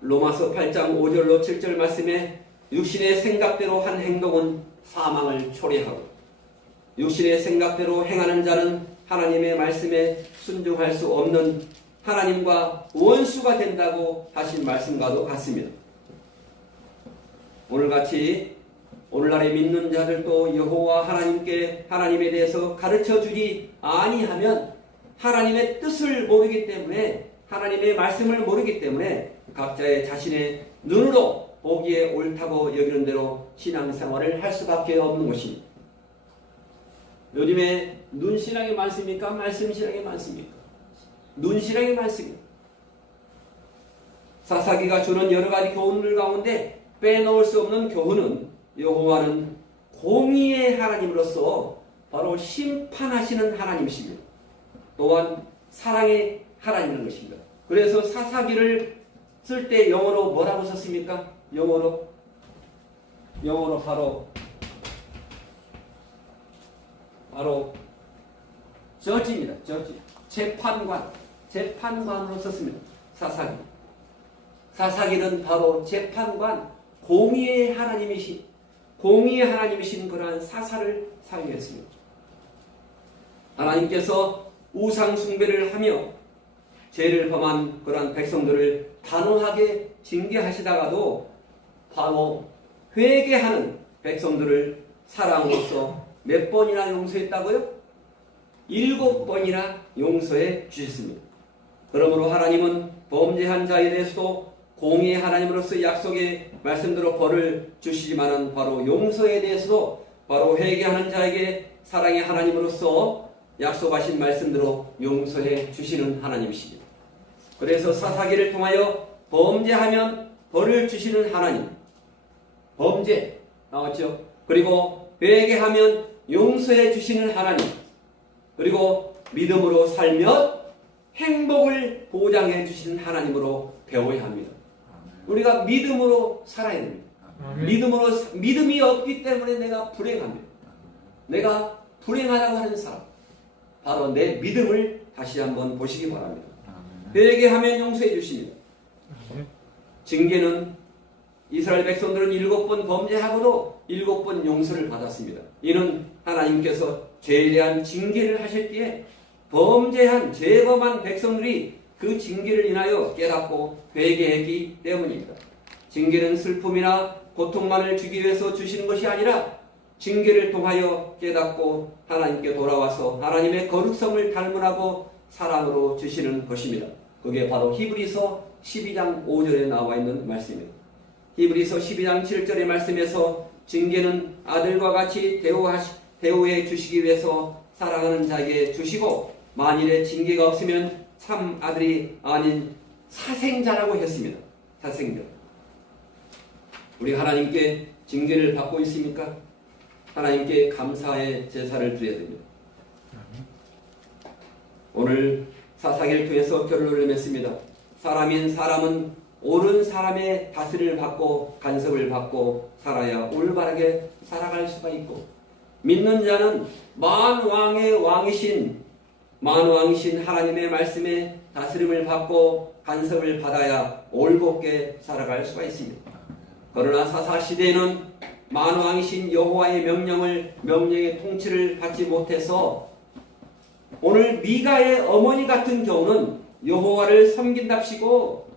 로마서 8장 5절로 7절 말씀에 육신의 생각대로 한 행동은 사망을 초래하고 육신의 생각대로 행하는 자는 하나님의 말씀에 순종할 수 없는 하나님과 원수가 된다고 하신 말씀과도 같습니다. 오늘같이 오늘날에 믿는 자들도 여호와 하나님에 대해서 가르쳐주지 아니하면 하나님의 뜻을 모르기 때문에 하나님의 말씀을 모르기 때문에 각자의 자신의 눈으로 보기에 옳다고 여기는 대로 신앙생활을 할 수밖에 없는 것입니다. 요즘에 눈신앙이 많습니까? 말씀신앙이 많습니까? 눈신앙이 많습니다. 사사기가 주는 여러 가지 교훈들 가운데 빼놓을 수 없는 교훈은 여호와는 공의의 하나님으로서 바로 심판하시는 하나님이십니다. 또한 사랑의 하나님인 것입니다. 그래서 사사기를 쓸 때 영어로 뭐라고 썼습니까? 영어로 바로 저지입니다. 저지. 재판관으로 썼습니다. 사사기는 바로 재판관, 공의의 하나님이신 그러한 사사를 사용했습니다. 하나님께서 우상 숭배를 하며 죄를 범한 그러한 백성들을 단호하게 징계하시다가도 바로 회개하는 백성들을 사랑으로서 몇 번이나 용서했다고요? 7번이나 용서해 주셨습니다. 그러므로 하나님은 범죄한 자에 대해서도 공의의 하나님으로서 약속의 말씀대로 벌을 주시지만은 바로 용서에 대해서도 바로 회개하는 자에게 사랑의 하나님으로서 약속하신 말씀대로 용서해 주시는 하나님이십니다. 그래서 사사기를 통하여 범죄하면 벌을 주시는 하나님, 범죄 나왔죠. 그리고 회개하면 용서해 주시는 하나님, 그리고 믿음으로 살면 행복을 보장해 주시는 하나님으로 배워야 합니다. 우리가 믿음으로 살아야 됩니다. 믿음이 없기 때문에 내가 불행합니다. 내가 불행하다고 하는 사람, 바로 내 믿음을 다시 한번 보시기 바랍니다. 회개하면 용서해 주십니다. 징계는 이스라엘 백성들은 7번 범죄하고도 7번 용서를 받았습니다. 이는 하나님께서 죄에 대한 징계를 하실 때에 범죄한 죄범한 백성들이 그 징계를 인하여 깨닫고 회개했기 때문입니다. 징계는 슬픔이나 고통만을 주기 위해서 주시는 것이 아니라 징계를 통하여 깨닫고 하나님께 돌아와서 하나님의 거룩성을 닮으라고 사랑으로 주시는 것입니다. 그게 바로 히브리서 12장 5절에 나와 있는 말씀입니다. 히브리서 12장 7절의 말씀에서 징계는 아들과 같이 대우해 주시기 위해서 사랑하는 자에게 주시고 만일에 징계가 없으면 참 아들이 아닌 사생자라고 했습니다. 사생자. 우리 하나님께 징계를 받고 있습니까? 하나님께 감사의 제사를 드려야 됩니다. 오늘 사사기를 통해서 결론을 맺습니다. 사람은 옳은 사람의 다스림을 받고 간섭을 받고 살아야 올바르게 살아갈 수가 있고, 믿는 자는 만왕의 왕이신 하나님의 말씀에 다스림을 받고 간섭을 받아야 올곧게 살아갈 수가 있습니다. 그러나 사사시대에는 만왕이신 여호와의 명령의 통치를 받지 못해서 오늘 미가의 어머니 같은 경우는 여호와를 섬긴답시고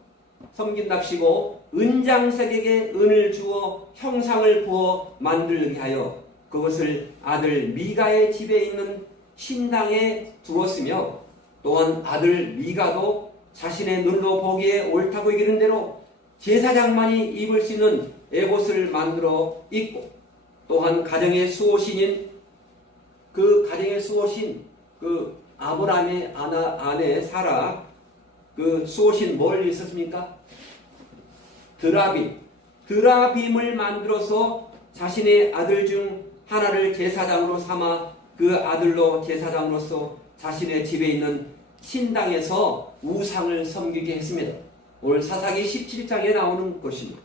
은장색에게 은을 주어 형상을 부어 만들게 하여 그것을 아들 미가의 집에 있는 신당에 두었으며, 또한 아들 미가도 자신의 눈으로 보기에 옳다고 여기는 대로 제사장만이 입을 수 있는 에봇을 만들어 입고, 또한 가정의 수호신인 그 아브라함의 아내 사라, 그 수호신 뭘 있었습니까? 드라빔을 만들어서 자신의 아들 중 하나를 제사장으로 삼아 그 아들로 제사장으로서 자신의 집에 있는 신당에서 우상을 섬기게 했습니다. 오늘 사사기 17장에 나오는 것입니다.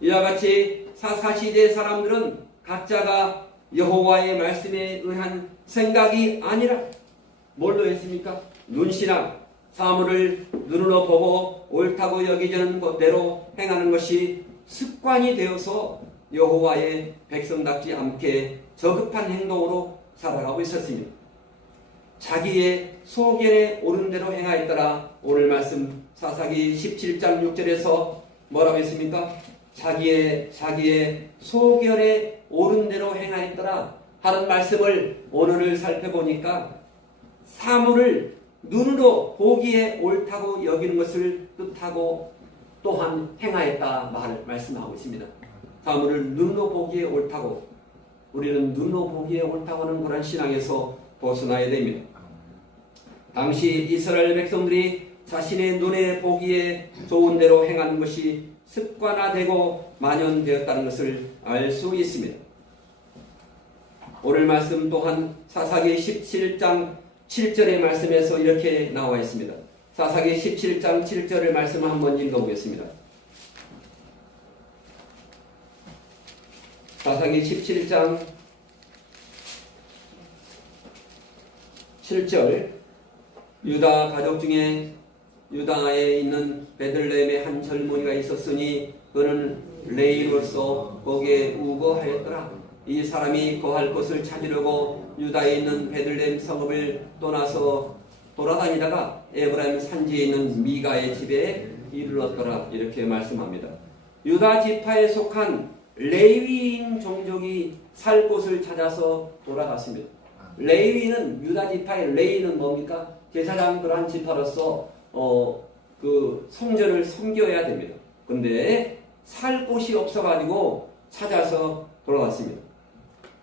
이와 같이 사사시대 사람들은 각자가 여호와의 말씀에 의한 생각이 아니라 뭘로 했습니까? 눈신앙, 사물을 눈으로 보고 옳다고 여기지는 것대로 행하는 것이 습관이 되어서 여호와의 백성답지 않게 저급한 행동으로 살아가고 있었습니다. 자기의 소견에 옳은 대로 행하였더라. 오늘 말씀 사사기 17장 6절에서 뭐라고 했습니까? 자기의 소견에 옳은 대로 행하였더라 하는 말씀을 오늘을 살펴보니까 사물을 눈으로 보기에 옳다고 여기는 것을 뜻하고 또한 행하였다 말씀하고 있습니다. 사물을 눈으로 보기에 옳다고, 우리는 눈으로 보기에 옳다고 하는 그런 신앙에서 벗어나야 됩니다. 당시 이스라엘 백성들이 자신의 눈에 보기에 좋은 대로 행하는 것이 습관화되고 만연되었다는 것을 알 수 있습니다. 오늘 말씀 또한 사사기 17장 7절의 말씀에서 이렇게 나와 있습니다. 사사기 17장 7절의 말씀을 한번 읽어보겠습니다. 사사기 17장 7절, 유다 가족 중에 유다에 있는 베들레헴에 한 젊은이가 있었으니 그는 레이로서 거기에 우거하였더라. 이 사람이 거할 곳을 찾으려고 유다에 있는 베들레헴 성읍을 떠나서 돌아다니다가 에브라임 산지에 있는 미가의 집에 이르렀더라. 이렇게 말씀합니다. 유다 지파에 속한 레위인 종족이 살 곳을 찾아서 돌아갔습니다. 레위는 유다 지파의 레위는 뭡니까? 제사장 그러한 지파로서 그 성전을 섬겨야 됩니다. 근데 살 곳이 없어가지고 찾아서 돌아갔습니다.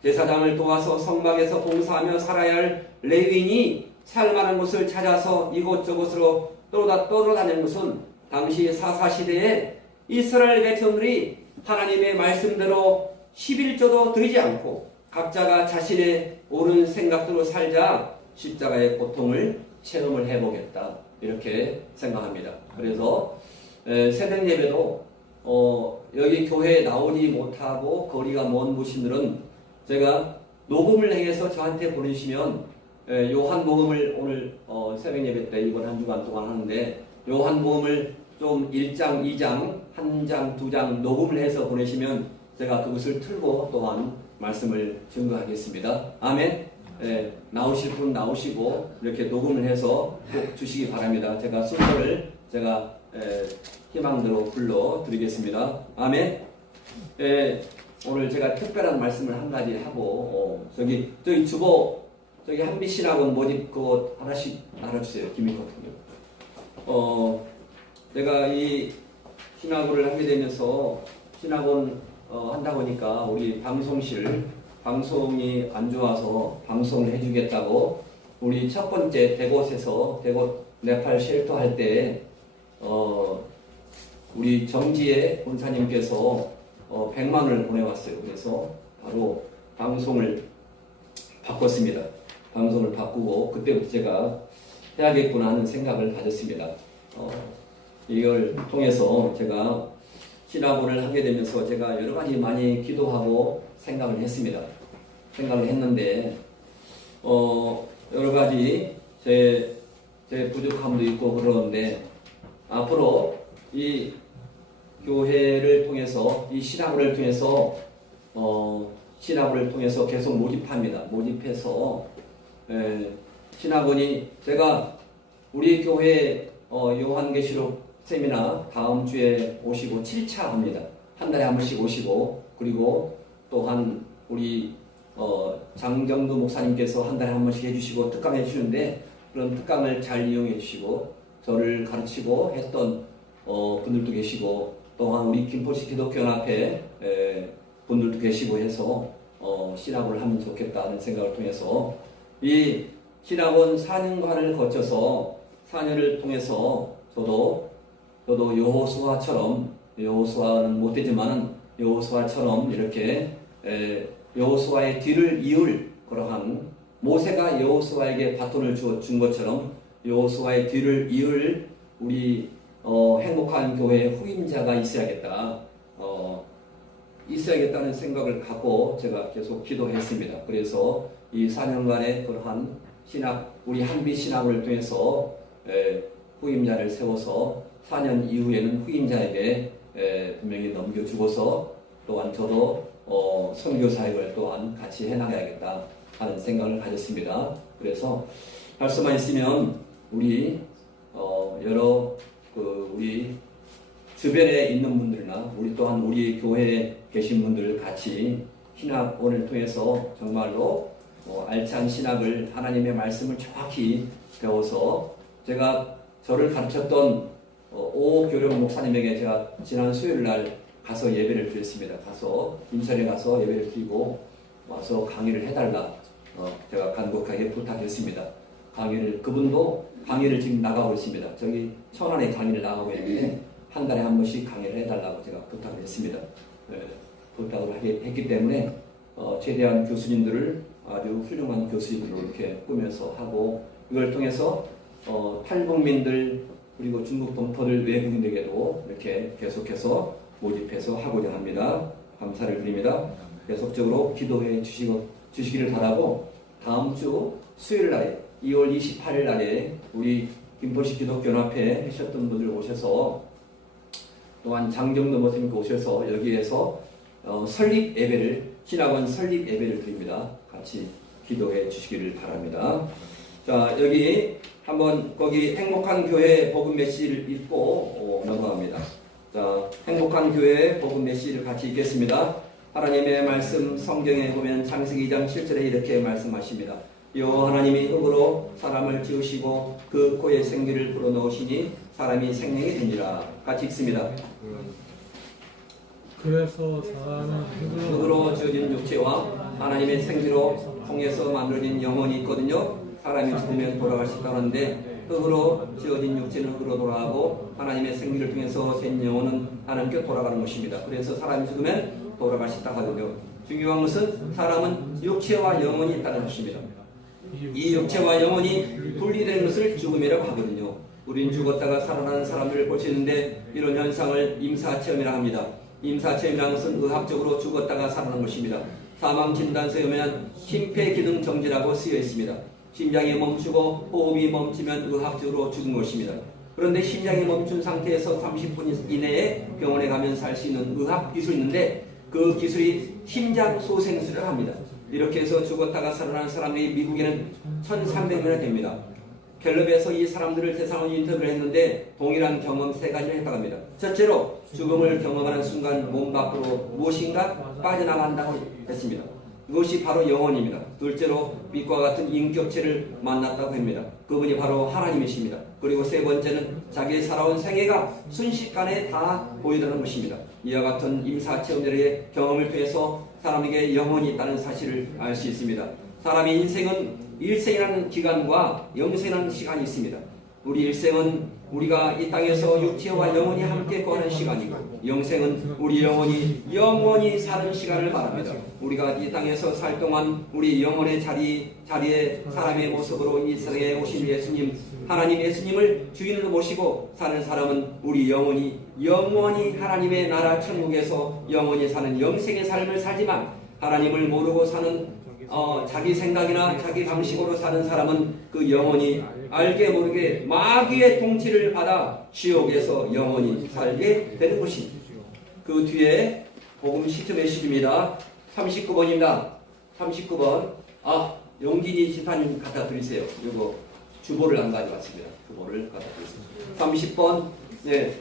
제사장을 도와서 성막에서 봉사하며 살아야 할 레위인이 살만한 곳을 찾아서 이곳저곳으로 떠돌아다니는 것은 당시 사사시대에 이스라엘 백성들이 하나님의 말씀대로 11조도 드리지 않고 각자가 자신의 옳은 생각대로 살자 십자가의 고통을 체험을 해보겠다, 이렇게 생각합니다. 그래서 새벽 예배도 여기 교회에 나오지 못하고 거리가 먼 분들은 제가 녹음을 행해서 저한테 보내주시면 요한복음을 오늘 새벽 예배 때 이번 한 주간 동안 하는데 요한복음을 좀 1장, 2장, 1장, 2장 녹음을 해서 보내시면 제가 그것을 틀고 또한 말씀을 증거하겠습니다. 아멘. 나오실 분 나오시고 이렇게 녹음을 해서 꼭 주시기 바랍니다. 제가 순서를 희망대로 불러드리겠습니다. 아멘. 오늘 제가 특별한 말씀을 한 가지 하고 저기 주보 저기 한빛 신학원 모집 그거 하나씩 나눠주세요. 김익호님. 제가 이 신학원을 하게 되면서 신학원 한다 보니까 우리 방송이 안 좋아서 방송을 해주겠다고 우리 첫 번째 대곳에서 대곳 네팔 쉘터 할 때 우리 정지혜 본사님께서 100만 원을 보내왔어요. 그래서 바로 방송을 바꿨습니다. 방송을 바꾸고 그때부터 제가 해야겠구나 하는 생각을 가졌습니다. 이걸 통해서 제가 신학원을 하게 되면서 제가 여러 가지 많이 기도하고 생각을 했습니다. 생각을 했는데 여러 가지 제 부족함도 있고 그러는데 앞으로 이 교회를 통해서 이 신학원을 통해서 계속 모집합니다. 모집해서 신학원이 제가 우리 교회 요한계시록 세미나 다음 주에 오시고 7차 합니다. 한 달에 한 번씩 오시고 그리고 또한 우리 장정도 목사님께서 한 달에 한 번씩 해주시고 특강해 주시는데 그런 특강을 잘 이용해 주시고 저를 가르치고 했던 분들도 계시고 또한 우리 김포시 기독교연합회 분들도 계시고 해서 신학원을 하면 좋겠다는 생각을 통해서 이 신학원 4년간을 거쳐서 4년을 통해서 저도 여호수아는 못되지만은 여호수아처럼 이렇게 여호수아의 뒤를 이을 그러한 모세가 여호수아에게 바톤을 준 것처럼 여호수아의 뒤를 이을 우리 행복한 교회의 후임자가 있어야겠다는 생각을 갖고 제가 계속 기도했습니다. 그래서 이 4년간의 그러한 우리 한빛 신학을 통해서 후임자를 세워서 4년 이후에는 후임자에게 분명히 넘겨주고서 또한 저도 선교 사역을 또한 같이 해나가야겠다 하는 생각을 가졌습니다. 그래서 할 수만 있으면 우리 여러 우리 주변에 있는 분들이나 우리 또한 우리 교회에 계신 분들 같이 신학원을 통해서 정말로 알찬 신학을 하나님의 말씀을 정확히 배워서 제가 저를 가르쳤던 오교령 목사님에게 제가 지난 수요일 날 가서 예배를 드렸습니다. 가서 인천에 가서 예배를 드리고 와서 강의를 해달라 제가 간곡하게 부탁했습니다. 그분도 강의를 지금 나가고 있습니다. 저기 천안에 강의를 나가고 있는데 한 달에 한 번씩 강의를 해달라고 제가 부탁을 했습니다. 부탁을 했기 때문에 최대한 교수님들을 아주 훌륭한 교수님들로 이렇게 꾸며서 하고 이걸 통해서 탈북민들 그리고 중국 동포들 외국인에게도 이렇게 계속해서 모집해서 하고자 합니다. 감사를 드립니다. 계속적으로 기도해 주시기를 바라고 다음 주 수요일 날에 2월 28일 날에 우리 김포시 기독교연합회 하셨던 분들 오셔서 또한 장정도 목사님 오셔서 여기에서 신학원 설립 예배를 드립니다. 같이 기도해 주시기를 바랍니다. 자, 여기 한번 거기 행복한 교회 복음 메시지를 읽고 넘어갑니다. 자, 행복한 교회 복음 메시지를 같이 읽겠습니다. 하나님의 말씀 성경에 보면 창세기 2장 7절에 이렇게 말씀하십니다. 여호와 하나님이 흙으로 사람을 지으시고 그 코에 생기를 불어넣으시니 사람이 생명이 되니라. 같이 읽습니다. 그래서 사람은 흙으로 지어진 육체와 하나님의 생기로 통해서 만들어진 영혼이 있거든요. 사람이 죽으면 돌아갈 수 있다는데 흙으로 지어진 육체는 흙으로 돌아가고 하나님의 생기를 통해서 된 영혼은 하나님께 돌아가는 것입니다. 그래서 사람이 죽으면 돌아갈 수 있다 하거든요. 중요한 것은 사람은 육체와 영혼이 있다는 것입니다. 이 육체와 영혼이 분리되는 것을 죽음이라고 하거든요. 우린 죽었다가 살아나는 사람들을 볼 수 있는데 이런 현상을 임사체험이라 합니다. 임사체험이라는 것은 의학적으로 죽었다가 살아나는 것입니다. 사망 진단서에 보면 심폐기능 정지라고 쓰여 있습니다. 심장이 멈추고 호흡이 멈추면 의학적으로 죽은 것입니다. 그런데 심장이 멈춘 상태에서 30분 이내에 병원에 가면 살 수 있는 의학 기술이 있는데 그 기술이 심장소생술을 합니다. 이렇게 해서 죽었다가 살아난 사람이 미국에는 1,300명이나 됩니다. 갤럽에서 이 사람들을 대상으로 인터뷰를 했는데 동일한 경험 3가지를 했다고 합니다. 첫째로 죽음을 경험하는 순간 몸 밖으로 무엇인가 빠져나간다고 했습니다. 그것이 바로 영혼입니다. 둘째로 빛과 같은 인격체를 만났다고 합니다. 그분이 바로 하나님이십니다. 그리고 세 번째는 자기의 살아온 생애가 순식간에 다 보이더라는 것입니다. 이와 같은 임사체험들의 경험을 통해서 사람에게 영혼이 있다는 사실을 알 수 있습니다. 사람의 인생은 일생이라는 기간과 영생이라는 시간이 있습니다. 우리 일생은 우리가 이 땅에서 육체와 영혼이 함께 거하는 시간이고, 영생은 우리 영원히 사는 시간을 말합니다. 우리가 이 땅에서 살 동안 우리 영혼의 자리에 사람의 모습으로 이 세상에 오신 예수님, 하나님 예수님을 주인으로 모시고 사는 사람은 우리 영원히 하나님의 나라 천국에서 영원히 사는 영생의 삶을 살지만, 하나님을 모르고 사는 자기 생각이나 자기 방식으로 사는 사람은 그 영혼이 알게 모르게 마귀의 통치를 받아 지옥에서 영원히 살게 되는 것입니다. 그 뒤에 복음 시트 메시지입니다. 39번입니다. 39번. 용진이 집사님 갖다 드리세요. 이거 주보를 안 가져왔습니다. 주보를 갖다 드리세요. 30번. 네.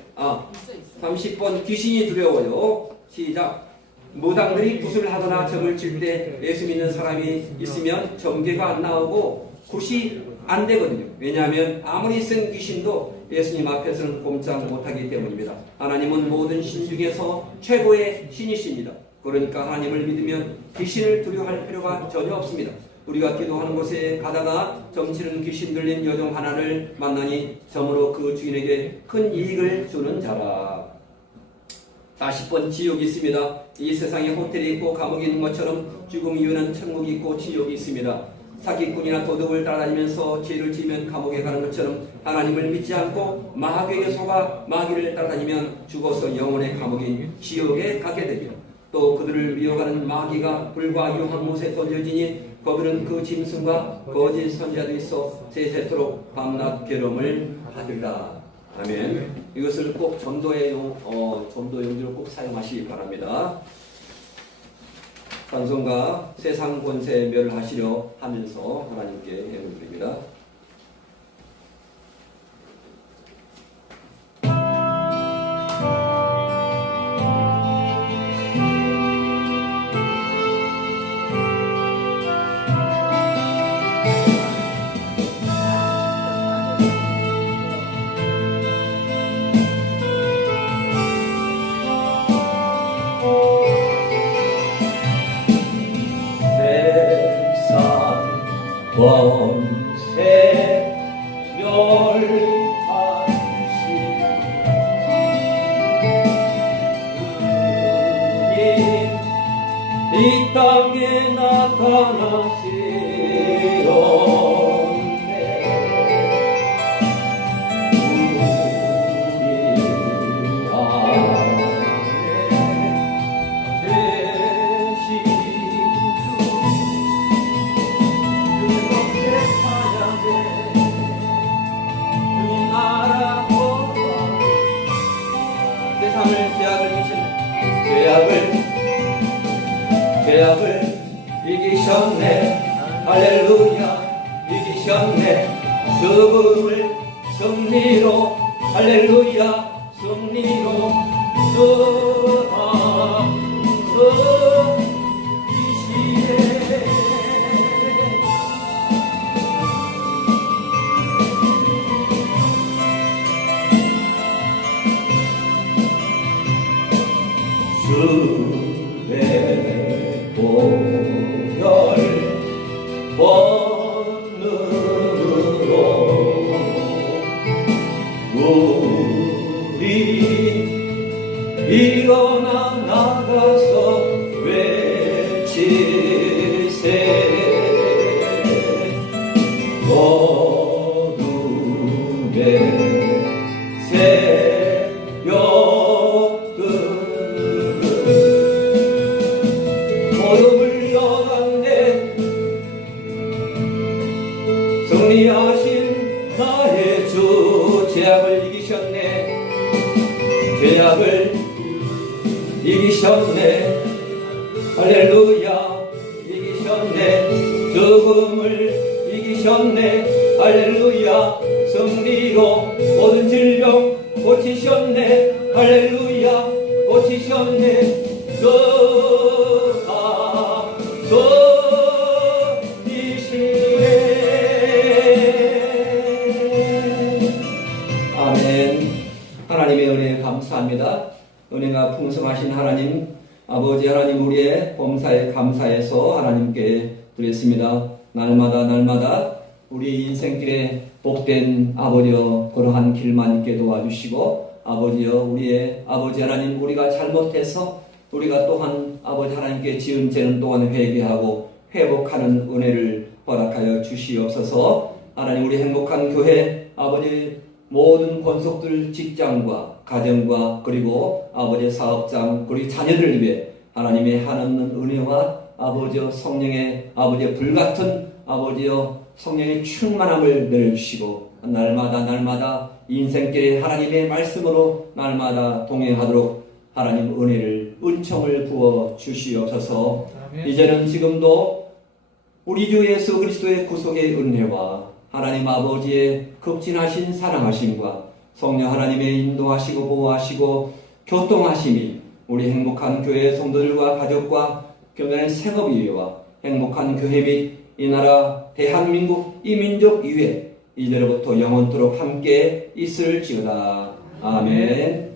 30번 귀신이 두려워요. 시작. 무당들이 굿을 하거나 점을 칠 때 예수 믿는 사람이 있으면 점괘가 안 나오고 굿이 안 되거든요. 왜냐하면 아무리 센 귀신도 예수님 앞에서는 꼼짝 못하기 때문입니다. 하나님은 모든 신 중에서 최고의 신이십니다. 그러니까 하나님을 믿으면 귀신을 두려워할 필요가 전혀 없습니다. 우리가 기도하는 곳에 가다가 점치는 귀신 들린 여종 하나를 만나니 점으로 그 주인에게 큰 이익을 주는 자라. 40번 지옥이 있습니다. 이 세상에 호텔이 있고 감옥이 있는 것처럼 죽음 이후는 천국이 있고 지옥이 있습니다. 사기꾼이나 도둑을 따라다니면서 죄를 지으면 감옥에 가는 것처럼 하나님을 믿지 않고 마귀에게 속아 마귀를 따라다니면 죽어서 영혼의 감옥인 지옥에 가게 됩니다. 또 그들을 미워하는 마귀가 불과 유황 못에 던져지니 거기는 그 짐승과 거짓 선지자도 있어 세세토록 밤낮 괴로움을 받으리라. 아멘. 이것을 꼭 전도 용지로 꼭 사용하시기 바랍니다. 찬송가 세상 권세 멸하시려 하면서 하나님께 예물 드립니다. 권세 멸하시니 이 땅에 나타나시던데 우리 안에 계신 세상을 죄악을 이기셨네. 할렐루야. 이기셨네. 죽음을 승리로 할렐루야. 승리로 이시네. 주의 보혈 권능으로 우리 일어나 나가서 외칠세. 어둠에 죄악을 이기셨네. 할렐루야. 이기셨네. 죽음을 이기셨네. 할렐루야. 승리로 모든 질병 고치셨네. 할렐루야. 고치셨네. 아멘. 하나님의 은혜에 감사합니다. 은혜가 풍성하신 하나님, 아버지 하나님, 우리의 범사에 감사해서 하나님께 드렸습니다. 날마다 우리 인생길에 복된 아버지여 그러한 길만 있게 도와주시고, 아버지여 우리의 아버지 하나님, 우리가 잘못해서 우리가 또한 아버지 하나님께 지은 죄는 또한 회개하고 회복하는 은혜를 허락하여 주시옵소서. 하나님, 우리 행복한 교회 아버지 모든 권속들, 직장과 가정과 그리고 아버지 사업장, 우리 자녀들을 위해 하나님의 한없는 은혜와 아버지여 성령의 아버지의 불같은 아버지여 성령의 충만함을 내려주시고, 날마다 인생길에 하나님의 말씀으로 날마다 동행하도록 하나님 은혜를, 은총을 부어 주시옵소서. 이제는 지금도 우리 주 예수 그리스도의 구속의 은혜와 하나님 아버지의 극진하신 사랑하심과 성령 하나님의 인도하시고 보호하시고 교통하심이 우리 행복한 교회 성도들과 가족과 교회의 생업위와 행복한 교회 및 이 나라 대한민국 이 민족 위에 이제로부터 영원토록 함께 있을지어다. 아멘.